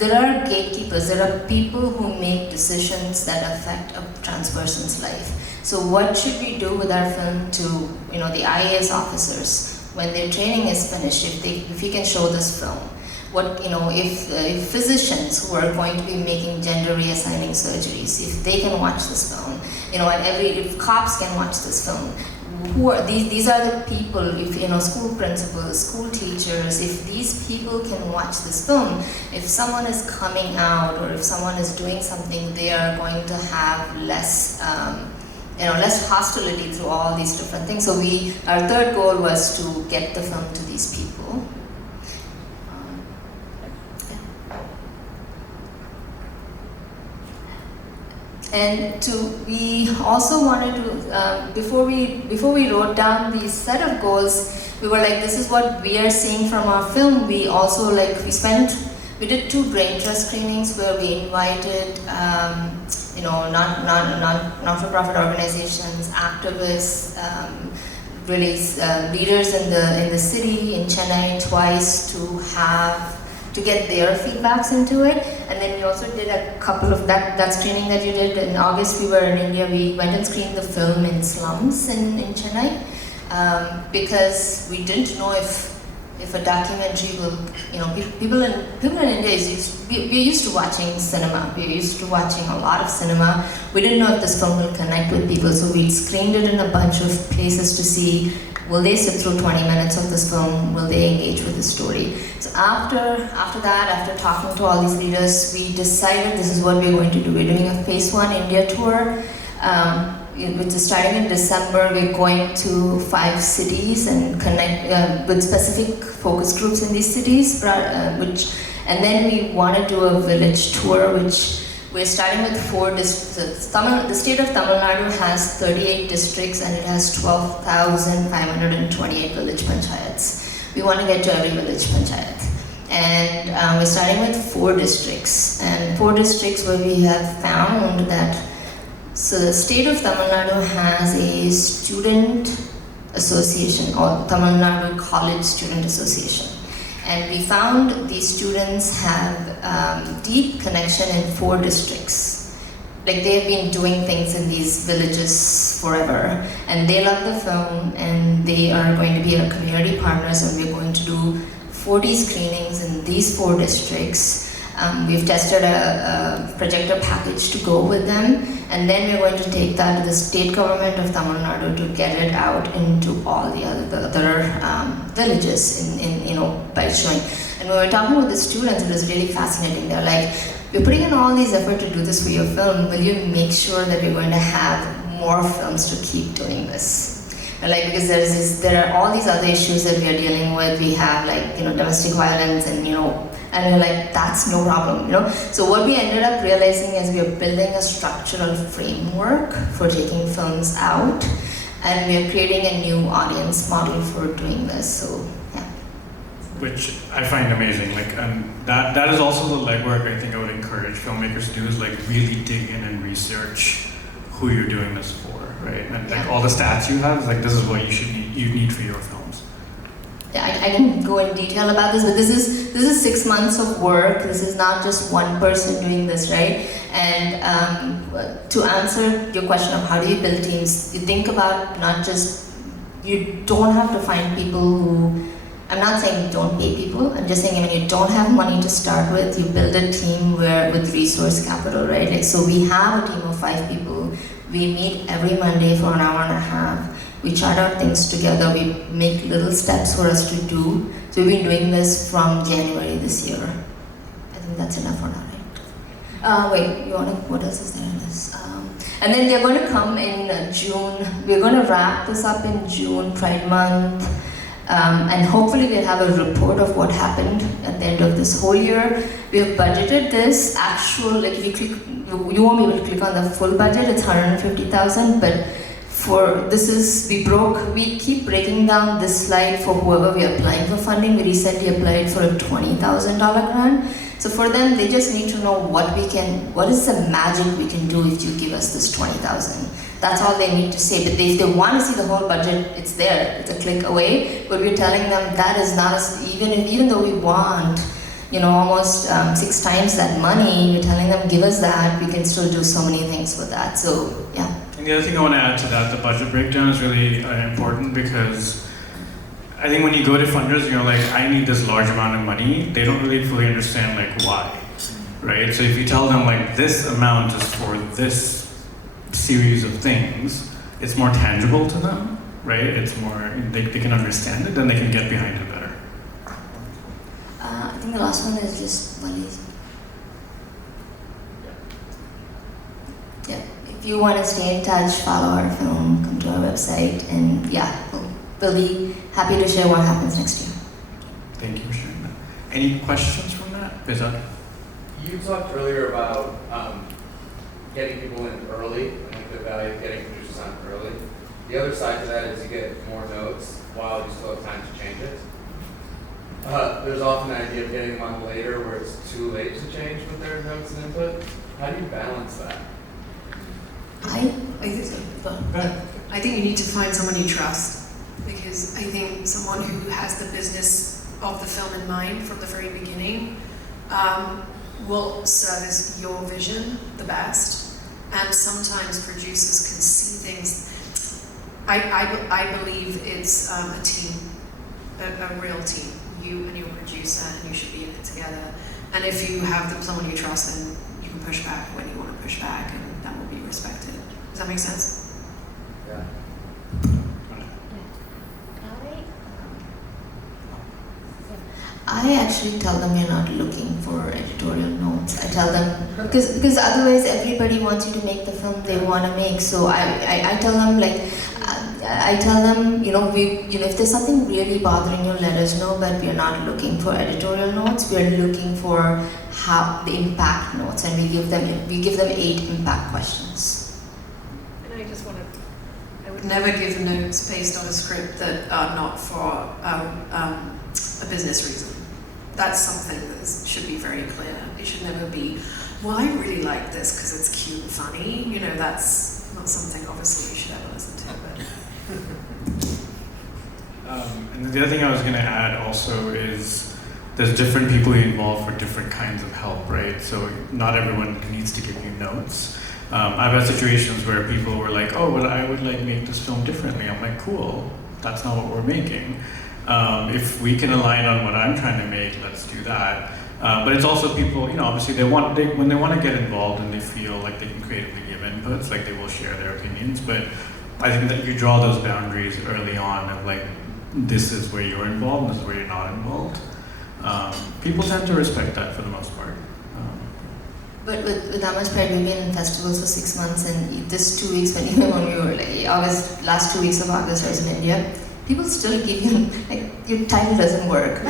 there are gatekeepers, there are people who make decisions that affect a trans person's life. So what should we do with our film to, the IAS officers, when their training is finished, if we can show this film? What, if physicians who are going to be making gender reassigning surgeries, if they can watch this film, if cops can watch this film, who are these are the people, if school principals, school teachers, if these people can watch this film, if someone is coming out or if someone is doing something, they are going to have less hostility through all these different things. So our third goal was to get the film to these people. And we also wanted to, before we wrote down these set of goals, we were like, this is what we are seeing from our film. We also we did 2 brain trust screenings where we invited, not-for-profit organizations, activists, leaders in the city, in Chennai, twice to get their feedbacks into it. And then we also did a couple of that screening that you did in August. We were in India. We went and screened the film in slums in Chennai because we didn't know if a documentary will, people in India we're used to watching cinema. We're used to watching a lot of cinema. We didn't know if this film will connect with people, so we screened it in a bunch of places to see, will they sit through 20 minutes of this film? Will they engage with the story? So after talking to all these leaders, we decided this is what we're going to do. We're doing a phase 1 India tour, which is starting in December. We're going to 5 cities and connect with specific focus groups in these cities, and then we want to do a village tour, which we're starting with 4 districts. The state of Tamil Nadu has 38 districts and it has 12,528 village panchayats. We want to get to every village panchayat. And we're starting with 4 districts. And 4 districts where we have found that, so the state of Tamil Nadu has a student association, or Tamil Nadu College Student Association. And we found these students have deep connection in 4 districts. Like they've been doing things in these villages forever. And they love the film and they are going to be our community partners, and we're going to do 40 screenings in these 4 districts. We've tested a projector package to go with them, and then we're going to take that to the state government of Tamil Nadu to get it out into all the other villages by showing. And when we were talking with the students, it was really fascinating. They're like, we're putting in all these effort to do this for your film. Will you make sure that we're going to have more films to keep doing this? Because there are all these other issues that we are dealing with. We have domestic violence and we're like, that's no problem, So what we ended up realizing is we are building a structural framework for taking films out, and we are creating a new audience model for doing this, so yeah. Which I find amazing, that is also the legwork I think I would encourage filmmakers to do, is really dig in and research who you're doing this for, right? And all the stats you have, this is what you need for your films. Yeah, I can go in detail about this, but this is 6 months of work. This is not just one person doing this, right? And to answer your question of how do you build teams, you think about you don't have to find people who, I'm not saying don't pay people, I'm just saying when you don't have money to start with, you build a team with resource capital, right? So we have a team of 5 people. We meet every Monday for an hour and a half. We chart out things together, we make little steps for us to do. So we've been doing this from January this year. I think that's enough for now, right? What else is there in this? And then they're going to come in June. We're going to wrap this up in June, Pride Month. And hopefully we'll have a report of what happened at the end of this whole year. We have budgeted this if you click, you won't be able to click on the full budget, it's 150,000, but we keep breaking down this slide for whoever we are applying for funding. We recently applied for a $20,000 grant. So for them, they just need to know what is the magic we can do if you give us this 20,000. That's all they need to say. But if they want to see the whole budget, it's there. It's a click away. But we're telling them that is not even though we want, almost 6 times that money, we're telling them give us that. We can still do so many things with that. So yeah. And the other thing I want to add to that, the budget breakdown is really important, because I think when you go to funders and you're like, I need this large amount of money, they don't really fully understand why, right? So if you tell them this amount is for this series of things, it's more tangible to them, right? It's more, they can understand it, then they can get behind it better. I think the last one is just Waleed. Yeah. If you want to stay in touch, follow our film, come to our website, and we'll be happy to share what happens next year. Thank you for sharing that. Any questions from that? Bizarre? You talked earlier about getting people in early, and the value of getting producers on early. The other side to that is you get more notes while you still have time to change it. There's often the idea of getting them on later where it's too late to change with their notes and input. How do you balance that? I think you need to find someone you trust, because I think someone who has the business of the film in mind from the very beginning will service your vision the best. And sometimes producers can see things. I believe it's a team, a real team. You and your producer, and you should be in it together. And if you have someone you trust, then you can push back when you want to push back, and that will be respected. Does that make sense? Yeah. I actually tell them you're not looking for editorial notes. I tell them, because otherwise everybody wants you to make the film they want to make. So I tell them, like, I tell them, if there's something really bothering you, let us know, but we're not looking for editorial notes. We're looking for the impact notes, and we give them 8 impact questions. And I just want to, I would never give notes based on a script that are not for a business reason. That's something that should be very clear. It should never be, well, I really like this because it's cute and funny. That's not something obviously you should ever listen to. And the other thing I was going to add also is there's different people involved for different kinds of help, right? So not everyone needs to give you notes. I've had situations where people were like, oh, well, I would make this film differently. I'm like, cool, that's not what we're making. If we can align on what I'm trying to make, let's do that. But it's also people, obviously when they want to get involved and they feel like they can creatively give inputs, like they will share their opinions. But I think that you draw those boundaries early on of this is where you're involved, and this is where you're not involved. People tend to respect that for the most part. But with Amma's Pride, we've been in festivals for 6 months, and this 2 weeks when we were last 2 weeks of August, I was in India. People still give you, your title doesn't work.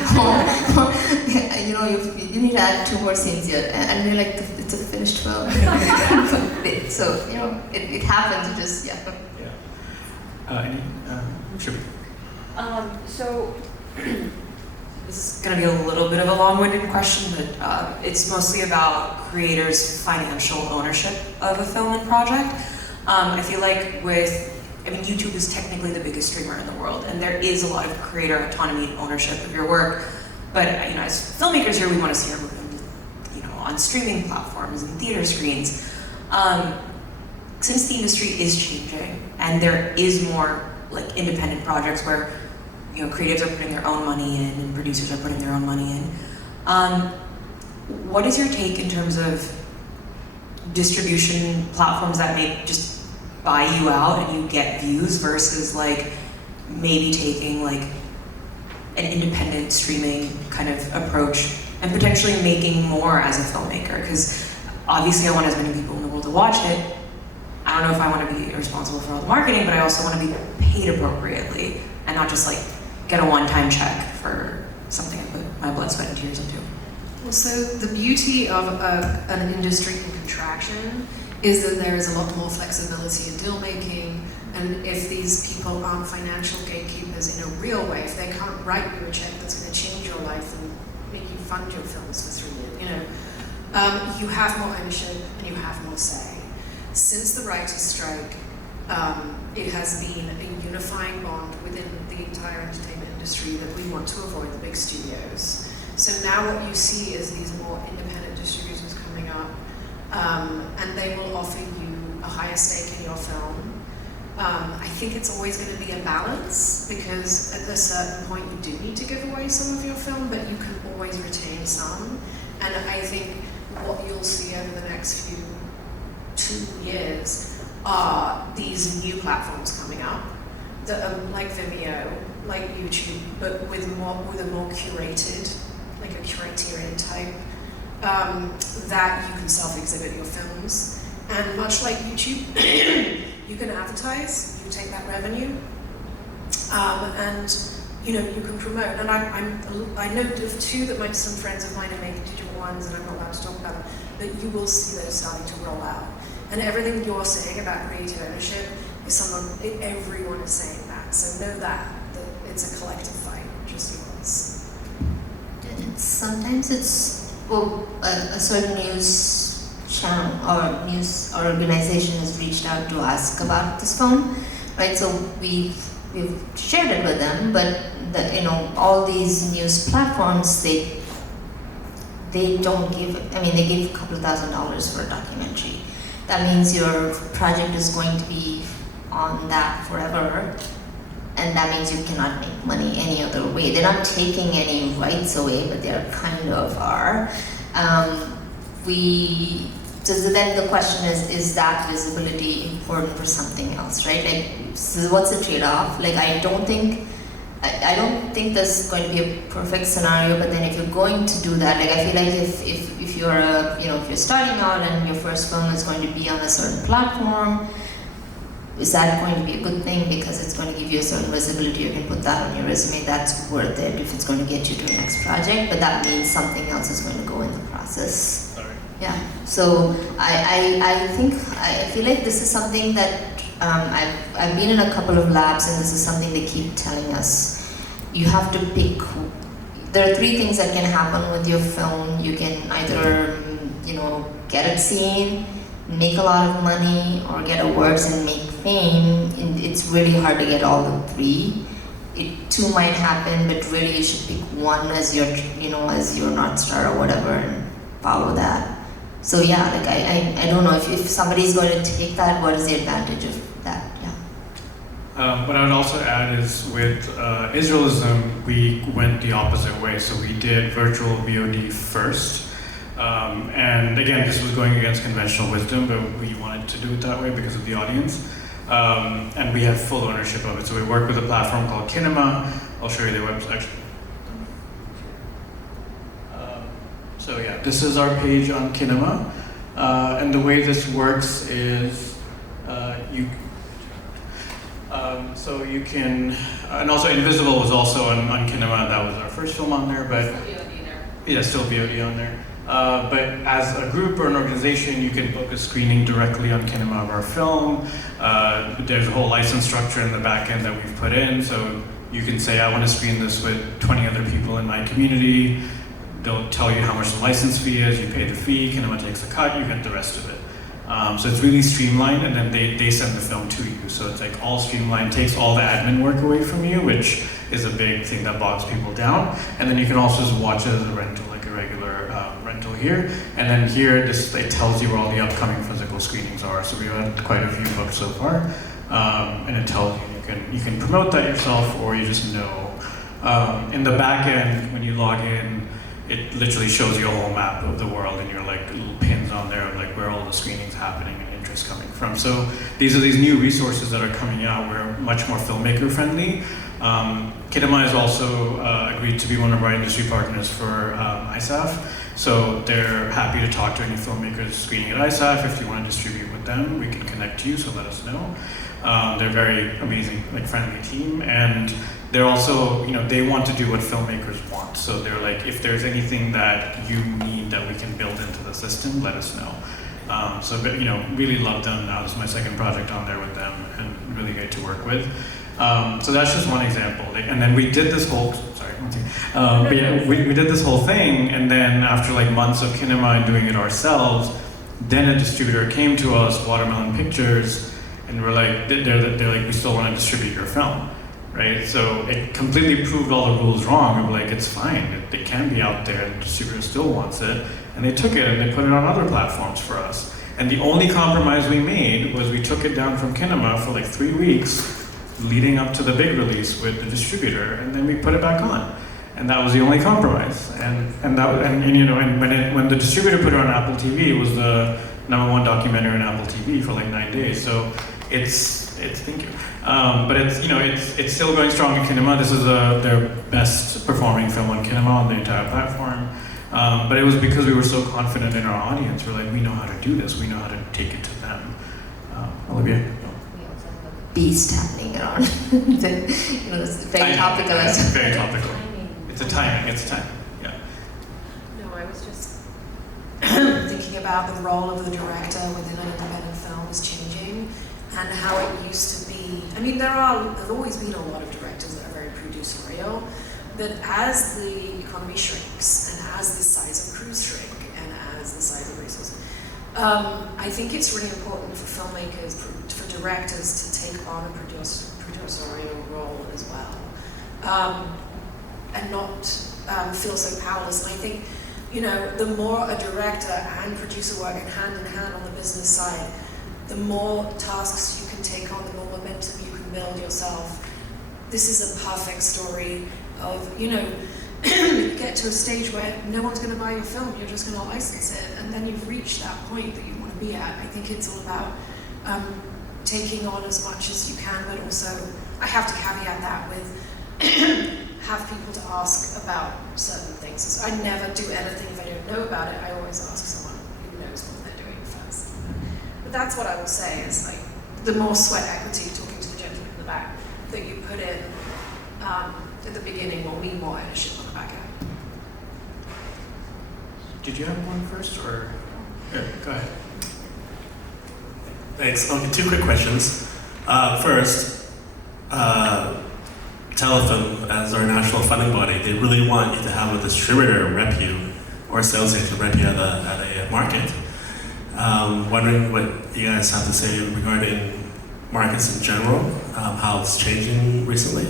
You need to add 2 more scenes here. And we're like, it's a finished film. So, it happens, it just, yeah. Sure. So, this is going to be a little bit of a long-winded question, but it's mostly about creators' financial ownership of a film and project. I feel like YouTube is technically the biggest streamer in the world, and there is a lot of creator autonomy and ownership of your work. But as filmmakers here, we want to see our movie, on streaming platforms and theater screens. Since the industry is changing, and there is more independent projects where creatives are putting their own money in and producers are putting their own money in. What is your take in terms of distribution platforms that may just buy you out and you get views versus maybe taking an independent streaming kind of approach and potentially making more as a filmmaker? Because obviously I want as many people in the world to watch it. I don't know if I want to be responsible for all the marketing, but I also want to be paid appropriately and not just get a one-time check for something I put my blood, sweat, and tears into. Well, so the beauty of an industry in contraction is that there is a lot more flexibility in deal making, and if these people aren't financial gatekeepers in a real way, if they can't write you a check that's going to change your life and make you fund your films for 3 years, you have more ownership and you have more say. Since the writers' strike, it has been a unifying bond within the entire entertainment industry that we want to avoid the big studios. So now what you see is these more independent distributors coming up, and they will offer you a higher stake in your film. I think it's always going to be a balance, because at a certain point you do need to give away some of your film, but you can always retain some. And I think what you'll see over the next 2 years are these new platforms coming up that are like Vimeo, like YouTube, but with a more curated, like a criterion type, that you can self-exhibit your films. And much like YouTube, you can advertise, you take that revenue, and you can promote. And I know of 2 that some friends of mine are making digital ones, and I'm not allowed to talk about them, but you will see those starting to roll out. And everything you're saying about creative ownership if everyone is saying that. So know that it's a collective fight, just yours. Sometimes it's, well, a certain news channel or news organization has reached out to ask about this film, right? So we've shared it with them, but all these news platforms, they don't give, they give a couple of $1,000s for a documentary. That means your project is going to be on that forever, and that means you cannot make money any other way. They're not taking any rights away, but they kind of are. So then the question is that visibility important for something else, right? Like, so what's the trade-off? Like, I don't think there's going to be a perfect scenario, but then if you're going to do that, like, I feel like if you're if you're starting out and your first film is going to be on a certain platform, is that going to be a good thing because it's going to give you a certain visibility? You can put that on your resume. That's worth it if it's going to get you to the next project. But that means something else is going to go in the process. Sorry. Yeah. So I feel like this is something that I've been in a couple of labs, and this is something they keep telling us. You have to pick. There are 3 things that can happen with your film. You can either get it seen, make a lot of money, or get awards and make fame. And it's really hard to get all the 3. 2 might happen, but really you should pick one as your as your North Star or whatever, and follow that. So yeah, like I don't know if somebody's going to take that, what is the advantage of that? Yeah. What I would also add is with Israelism, we went the opposite way. So we did virtual VOD first. And again, this was going against conventional wisdom, but we wanted to do it that way because of the audience. And we had full ownership of it. So we worked with a platform called Kinema. I'll show you their website. So yeah, this is our page on Kinema. And the way this works is so you can, and also Invisible was also on Kinema. That was our first film on there, but yeah, still VOD on there. But as a group or an organization, you can book a screening directly on Kinema of our film. There's a whole license structure in the back end that we've put in, so you can say, I want to screen this with 20 other people in my community. They'll tell you how much the license fee is, you pay the fee, Kinema takes a cut, you get the rest of it. So it's really streamlined, and then they send the film to you. So it's like all streamlined, takes all the admin work away from you, which is a big thing that bogs people down. And then you can also just watch it as a rental, like a regular rental here. And then here, it tells you where all the upcoming physical screenings are. So we've had quite a few booked so far. And it tells you can promote that yourself, or you just know. In the back end, when you log in, it literally shows you a whole map of the world, and you're like little pins on there of like where all the screenings happening and interest coming from. So these are these new resources that are coming out. We're much more filmmaker friendly. Kinema has also agreed to be one of our industry partners for ISAF. So they're happy to talk to any filmmakers screening at ISAF. If you want to distribute with them, we can connect you, so let us know. They're very amazing, like friendly team, and they're also, they want to do what filmmakers want. So they're like, if there's anything that you need that we can build into the system, let us know. So really love them. Now this is my second project on there with them, and really great to work with. So that's just one example. And then we did this whole, but yeah, we did this whole thing, and then after like months of Kinema and doing it ourselves, then a distributor came to us, Watermelon Pictures, and we're like, they're like, we still want to distribute your film. Right, so it completely proved all the rules wrong. Of like, it's fine, it can be out there, and the distributor still wants it, and they took it and they put it on other platforms for us. And the only compromise we made was we took it down from Kinema for like 3 weeks, leading up to the big release with the distributor, and then we put it back on, and that was the only compromise. And when the distributor put it on Apple TV, it was the #1 documentary on Apple TV for like 9 days. So thank you. But it's still going strong in Kinema. This is their best performing film on Kinema on the entire platform. But it was because we were so confident in our audience. We're like, we know how to do this. We know how to take it to them. Olivia? We also have a beast happening around. It's very topical. It's very topical. It's a timing. Yeah. No, I was just thinking about the role of the director within an independent film is changing. and how it used to be. I mean, there've always been a lot of directors that are very producerial, but as the economy shrinks and as the size of crews shrink and as the size of resources, I think it's really important for filmmakers, for directors to take on a producerial role as well, and not feel so powerless. And I think, you know, the more a director and producer work hand in hand on the business side, the more tasks you can take on, the more momentum you can build yourself. This is a perfect story of, you know, you get to a stage where no one's going to buy your film, you're just going to license it, and then you've reached that point that you want to be at. I think it's all about taking on as much as you can, but also, I have to caveat that with have people to ask about certain things. So I never do anything if I don't know about it. I always ask someone who knows what they're doing first. But that's what I will say is, like, the more sweat equity, talking to the gentleman in the back, that you put in at the beginning will mean more ownership on the back end. Did you have one first, or? Yeah, go ahead. Thanks. Okay, 2 quick questions. First, Telefilm, as our national funding body, they really want you to have a distributor rep you, or a sales agent rep you at a market. Wondering what you guys have to say regarding markets in general, how it's changing recently.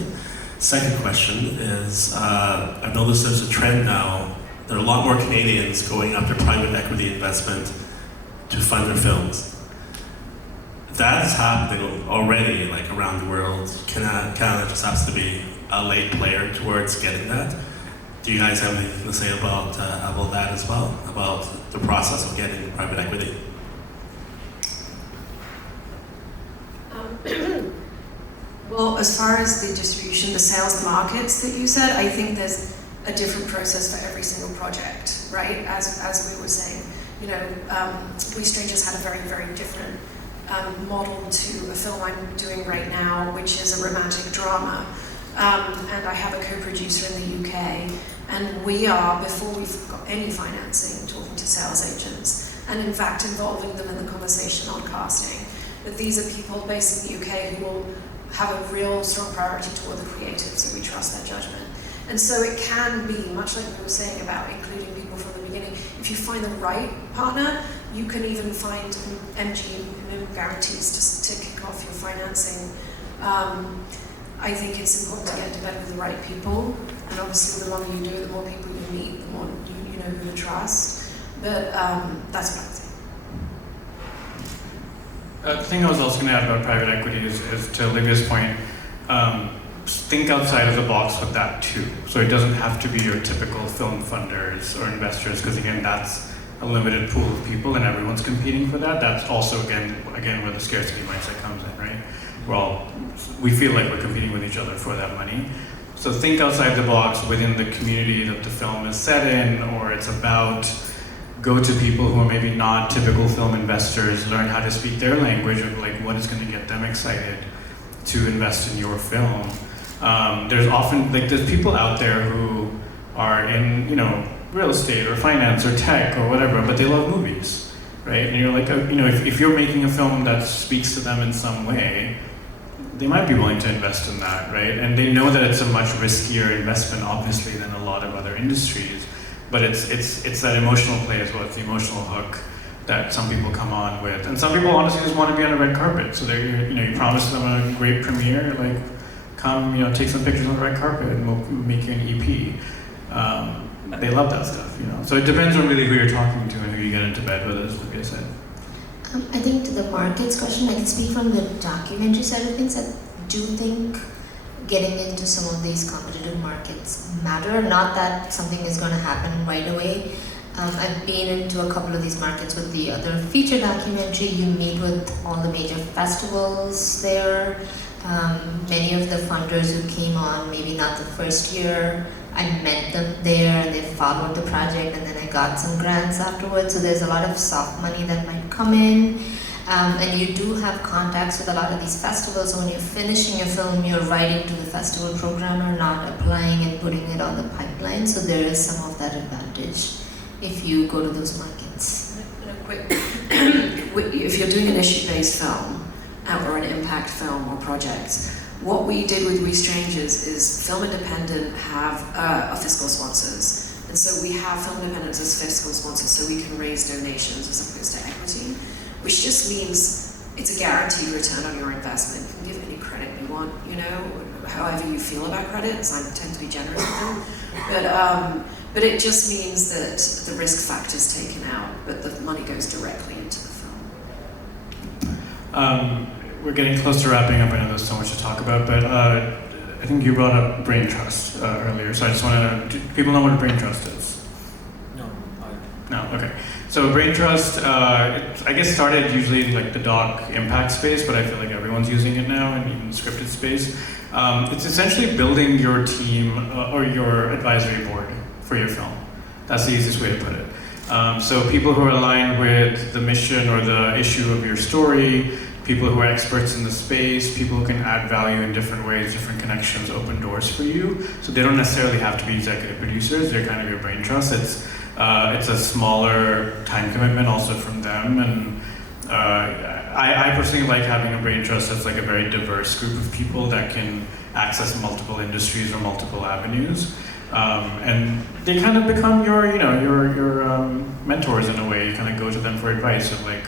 Second question is, I've noticed there's a trend now, there are a lot more Canadians going after private equity investment to fund their films. That's happening already, like, around the world. Canada just has to be a late player towards getting that. Do you guys have anything to say about that as well, about the process of getting private equity? Well, as far as the distribution, the sales, the markets that you said, I think there's a different process for every single project, right? As we were saying, you know, We Strangers had a very, very different model to a film I'm doing right now, which is a romantic drama. And I have a co-producer in the UK, and we are, before we've got any financing, talking to sales agents, and in fact involving them in the conversation on casting. But these are people based in the UK who will have a real strong priority toward the creative, so we trust their judgment. And so it can be, much like we were saying about including people from the beginning, if you find the right partner, you can even find MG guarantees just to kick off your financing. I think it's important to get into bed with the right people, and obviously the longer you do it, the more people you meet, the more you know who to trust. But that's what I would say. The thing I was also going to add about private equity is to Olivia's point, think outside of the box with that too. So it doesn't have to be your typical film funders or investors, because again, that's a limited pool of people and everyone's competing for that. That's also, again where the scarcity mindset comes in, right? We feel like we're competing with each other for that money. So think outside the box within the community that the film is set in, or it's about. Go to people who are maybe not typical film investors, learn how to speak their language of, like, what is going to get them excited to invest in your film. There's often, like, there's people out there who are in, you know, real estate or finance or tech or whatever, but they love movies, right? And you're like, you know, if you're making a film that speaks to them in some way, they might be willing to invest in that, right? And they know that it's a much riskier investment, obviously, than a lot of other industries. But it's that emotional play as well. It's the emotional hook that some people come on with, and some people honestly just want to be on a red carpet. So you promise them a great premiere, like, come, you know, take some pictures on the red carpet, and we'll make you an EP. They love that stuff, you know. So it depends on really who you're talking to and who you get into bed with, as Olivia said. I think to the markets question, I can speak from the documentary side of things. I do think getting into some of these competitive markets matter. Not that something is going to happen right away. I've been into a couple of these markets with the other feature documentary. You meet with all the major festivals there. Many of the funders who came on, maybe not the first year, I met them there and they followed the project, and then I got some grants afterwards. So there's a lot of soft money that might come in. And you do have contacts with a lot of these festivals. When you're finishing your film, you're writing to the festival programmer, not applying and putting it on the pipeline. So there is some of that advantage if you go to those markets. If you're doing an issue-based film or an impact film or project. What we did with We Strangers is Film Independent are fiscal sponsors. And so we have Film Independent as fiscal sponsors so we can raise donations as opposed to equity, which just means it's a guaranteed return on your investment. You can give any credit you want, you know, however you feel about credits. I tend to be generous with them. But it just means that the risk factor is taken out, but the money goes directly into the film. We're getting close to wrapping up. I know there's so much to talk about, but I think you brought up brain trust earlier, so I just want to know, do people know what a brain trust is? No, okay. So brain trust, I guess started usually in like the doc impact space, but I feel like everyone's using it now, and even the scripted space. It's essentially building your team or your advisory board for your film. That's the easiest way to put it. So people who are aligned with the mission or the issue of your story, people who are experts in the space, people who can add value in different ways, different connections, open doors for you. So they don't necessarily have to be executive producers, they're kind of your brain trust. It's a smaller time commitment also from them, and I personally like having a brain trust that's like a very diverse group of people that can access multiple industries or multiple avenues. And they kind of become your mentors in a way. You kind of go to them for advice of like,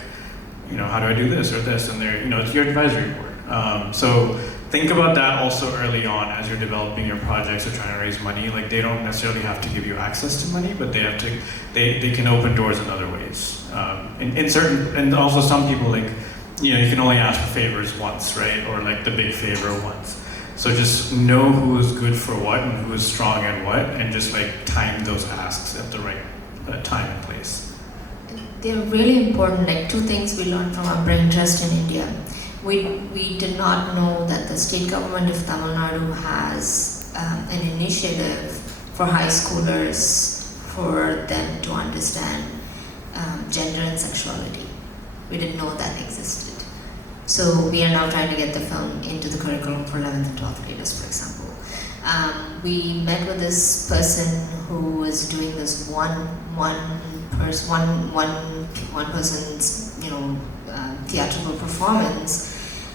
how do I do this or this? And they're, it's your advisory board. So think about that also early on as you're developing your projects or trying to raise money. Like they don't necessarily have to give you access to money, but they can open doors in other ways. In certain, and also some people like, you can only ask for favors once, right? Or like the big favor once. So just know who is good for what and who is strong at what, and just like time those asks at the right time and place. They're really important. Like two things we learned from our brain trust in India. We did not know that the state government of Tamil Nadu has an initiative for high schoolers for them to understand gender and sexuality. We didn't know that existed. So we are now trying to get the film into the curriculum for 11th and 12th graders, for example. We met with this person who was doing this one person's theatrical performance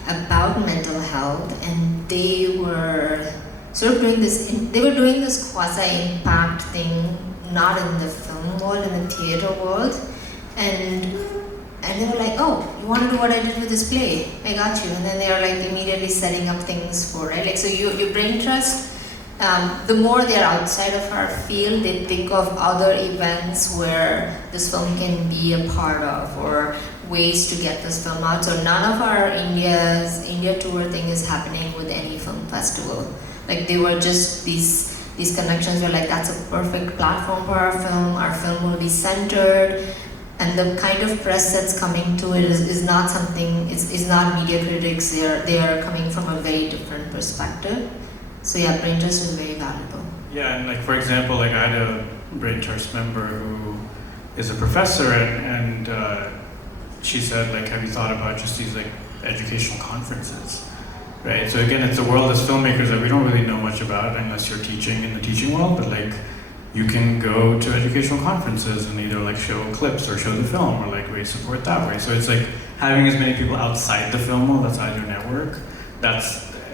about mental health, and they were sort of doing this. They were doing this quasi-impact thing, not in the film world, in the theater world, and they were like, "Oh, you want to do what I did with this play? I got you." And then they are like immediately setting up things for it. Like so, your brain trust. The more they're outside of our field, they think of other events where this film can be a part of, or ways to get this film out. So none of our India tour thing is happening with any film festival. Like they were just these connections were like, that's a perfect platform for our film. Our film will be centered. And the kind of press that's coming to it is not something, is not media critics. They are coming from a very different perspective. So yeah, brain trust is very valuable. Yeah, and like for example, like I had a brain trust member who is a professor, and she said like, have you thought about just these like educational conferences, right? So again, it's a world as filmmakers that we don't really know much about unless you're teaching in the teaching world, but like you can go to educational conferences and either like show clips or show the film or like raise support that way. So it's like having as many people outside the film world, outside your network,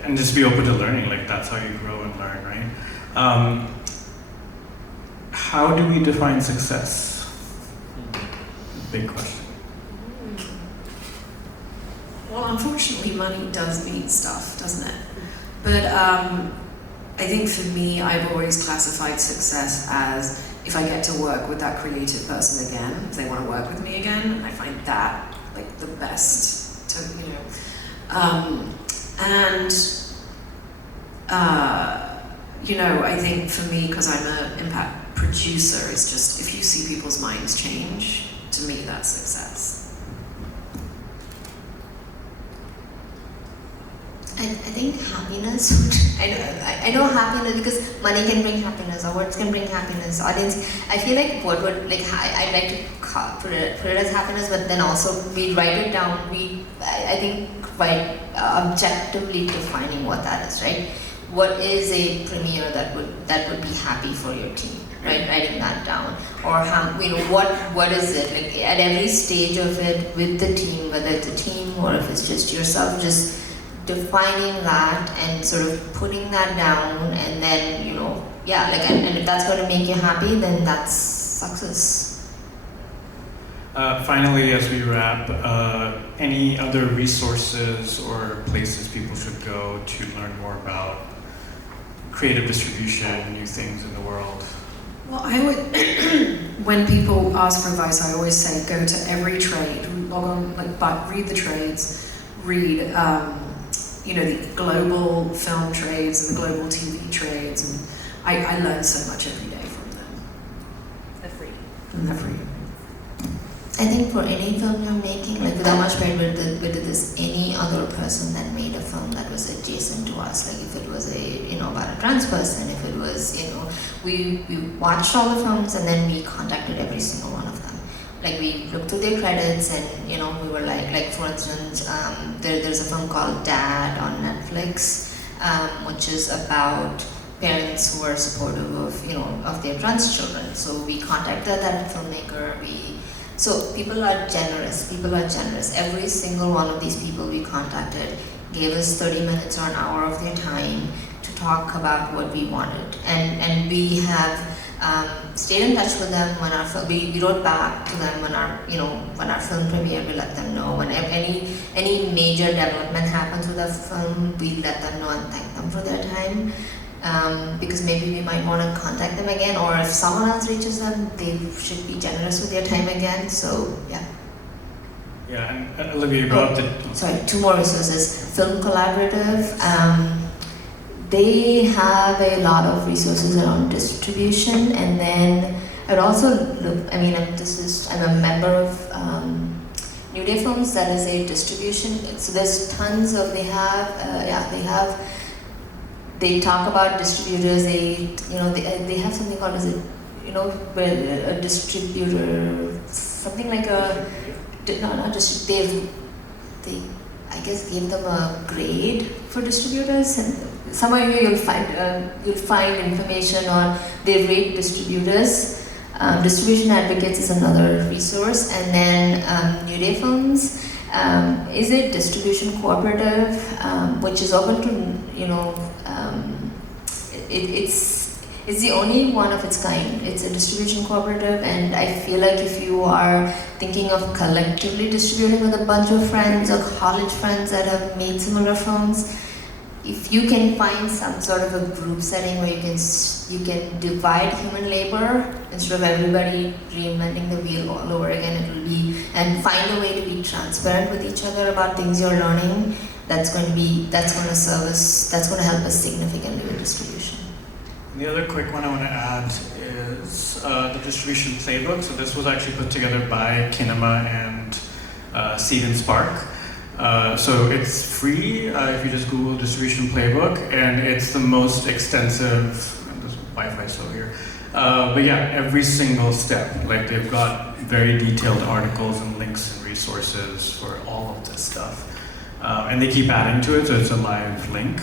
and just be open to learning, like that's how you grow and learn, right? How do we define success? Big question. Well, unfortunately, money does mean stuff, doesn't it? But I think for me, I've always classified success as if I get to work with that creative person again, if they want to work with me again, I find that like the best to, I think for me, because I'm an impact producer, it's just if you see people's minds change, to me that's success. I think happiness. I know happiness because money can bring happiness, awards can bring happiness. Audience, I feel like what would I'd like to put it as happiness, but then also we write it down. I think by objectively defining what that is, right? What is a premiere that would be happy for your team? right? Writing that down, or how, you know, what is it like at every stage of it with the team, whether it's a team or if it's just yourself, just defining that and sort of putting that down, and then, you know, yeah, like, and if that's going to make you happy, then that's success. Finally, as we wrap, any other resources or places people should go to learn more about creative distribution, new things in the world? Well, I would, when people ask for advice, I always say go to every trade, log on, like, read the trades, read, you know, the global film trades and the global TV trades, and I learn so much every day from them. They're free. And they're free. I think for any film you're making, like without much pride, but there's any other person that made a film that was adjacent to us, like if it was a, you know, about a trans person, if it was, you know, we watched all the films and then we contacted every single one of them. Like we looked through their credits and, you know, we were like for instance, there's a film called Dad on Netflix, which is about parents who are supportive of, you know, of their trans children. So we contacted that filmmaker. So people are generous. Every single one of these people we contacted gave us 30 minutes or an hour of their time to talk about what we wanted. And we have stayed in touch with them when we wrote back to them when our film premiere. We let them know when any major development happens with a film. We let them know and thank them for their time. Because maybe we might want to contact them again, or if someone else reaches them, they should be generous with their time again. So yeah. Yeah, and Olivia, you brought up Sorry, two more resources. Film Collaborative. They have a lot of resources around distribution, and then I'd also look. I mean, I'm a member of New Day Films. That is a distribution. So there's tons of They talk about distributors. They have something called a distributor, something like a they I guess gave them a grade for distributors, and somewhere here you'll find information on they rate distributors. Distribution Advocates is another resource, and then New Day Films is a distribution cooperative which is open to it's the only one of its kind. It's a distribution cooperative, and I feel like if you are thinking of collectively distributing with a bunch of friends or college friends that have made similar films, if you can find some sort of a group setting where you can divide human labor instead of everybody reinventing the wheel all over again, and find a way to be transparent with each other about things you're learning, that's going to help us significantly with distribution. The other quick one I want to add is the distribution playbook. So this was actually put together by Kinema and Seed and Spark. So it's free if you just Google distribution playbook, and it's the most extensive. There's Wi-Fi still here, but yeah, every single step. Like they've got very detailed articles and links and resources for all of this stuff, and they keep adding to it. So it's a live link.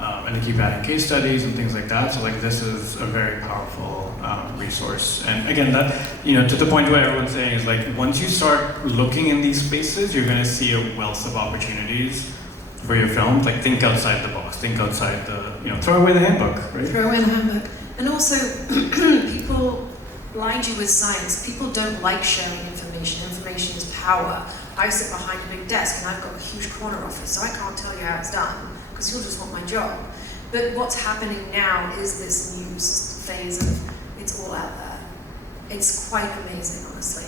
And they keep adding case studies and things like that. So like this is a very powerful resource. And again, that, to the point what everyone's saying is like once you start looking in these spaces, you're going to see a wealth of opportunities for your film. Like think outside the box. Think outside the throw away the handbook, right? Throw away the handbook. And also, people blind you with science. People don't like sharing information. Information is power. I sit behind a big desk and I've got a huge corner office, so I can't tell you how it's done, because you'll just want my job. But what's happening now is this new phase of it's all out there. It's quite amazing, honestly.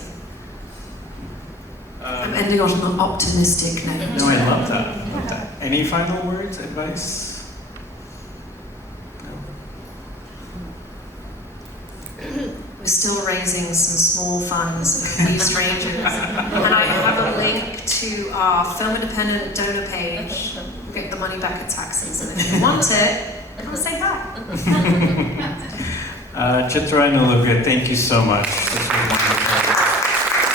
I'm ending on an optimistic note. No, I love that. Any final words, advice? We're still raising some small funds for new strangers. And I have a link to our Film Independent donor page. We'll get the money back at taxes. And if you want it, come say hi. Chithra and Olivia, thank you so much.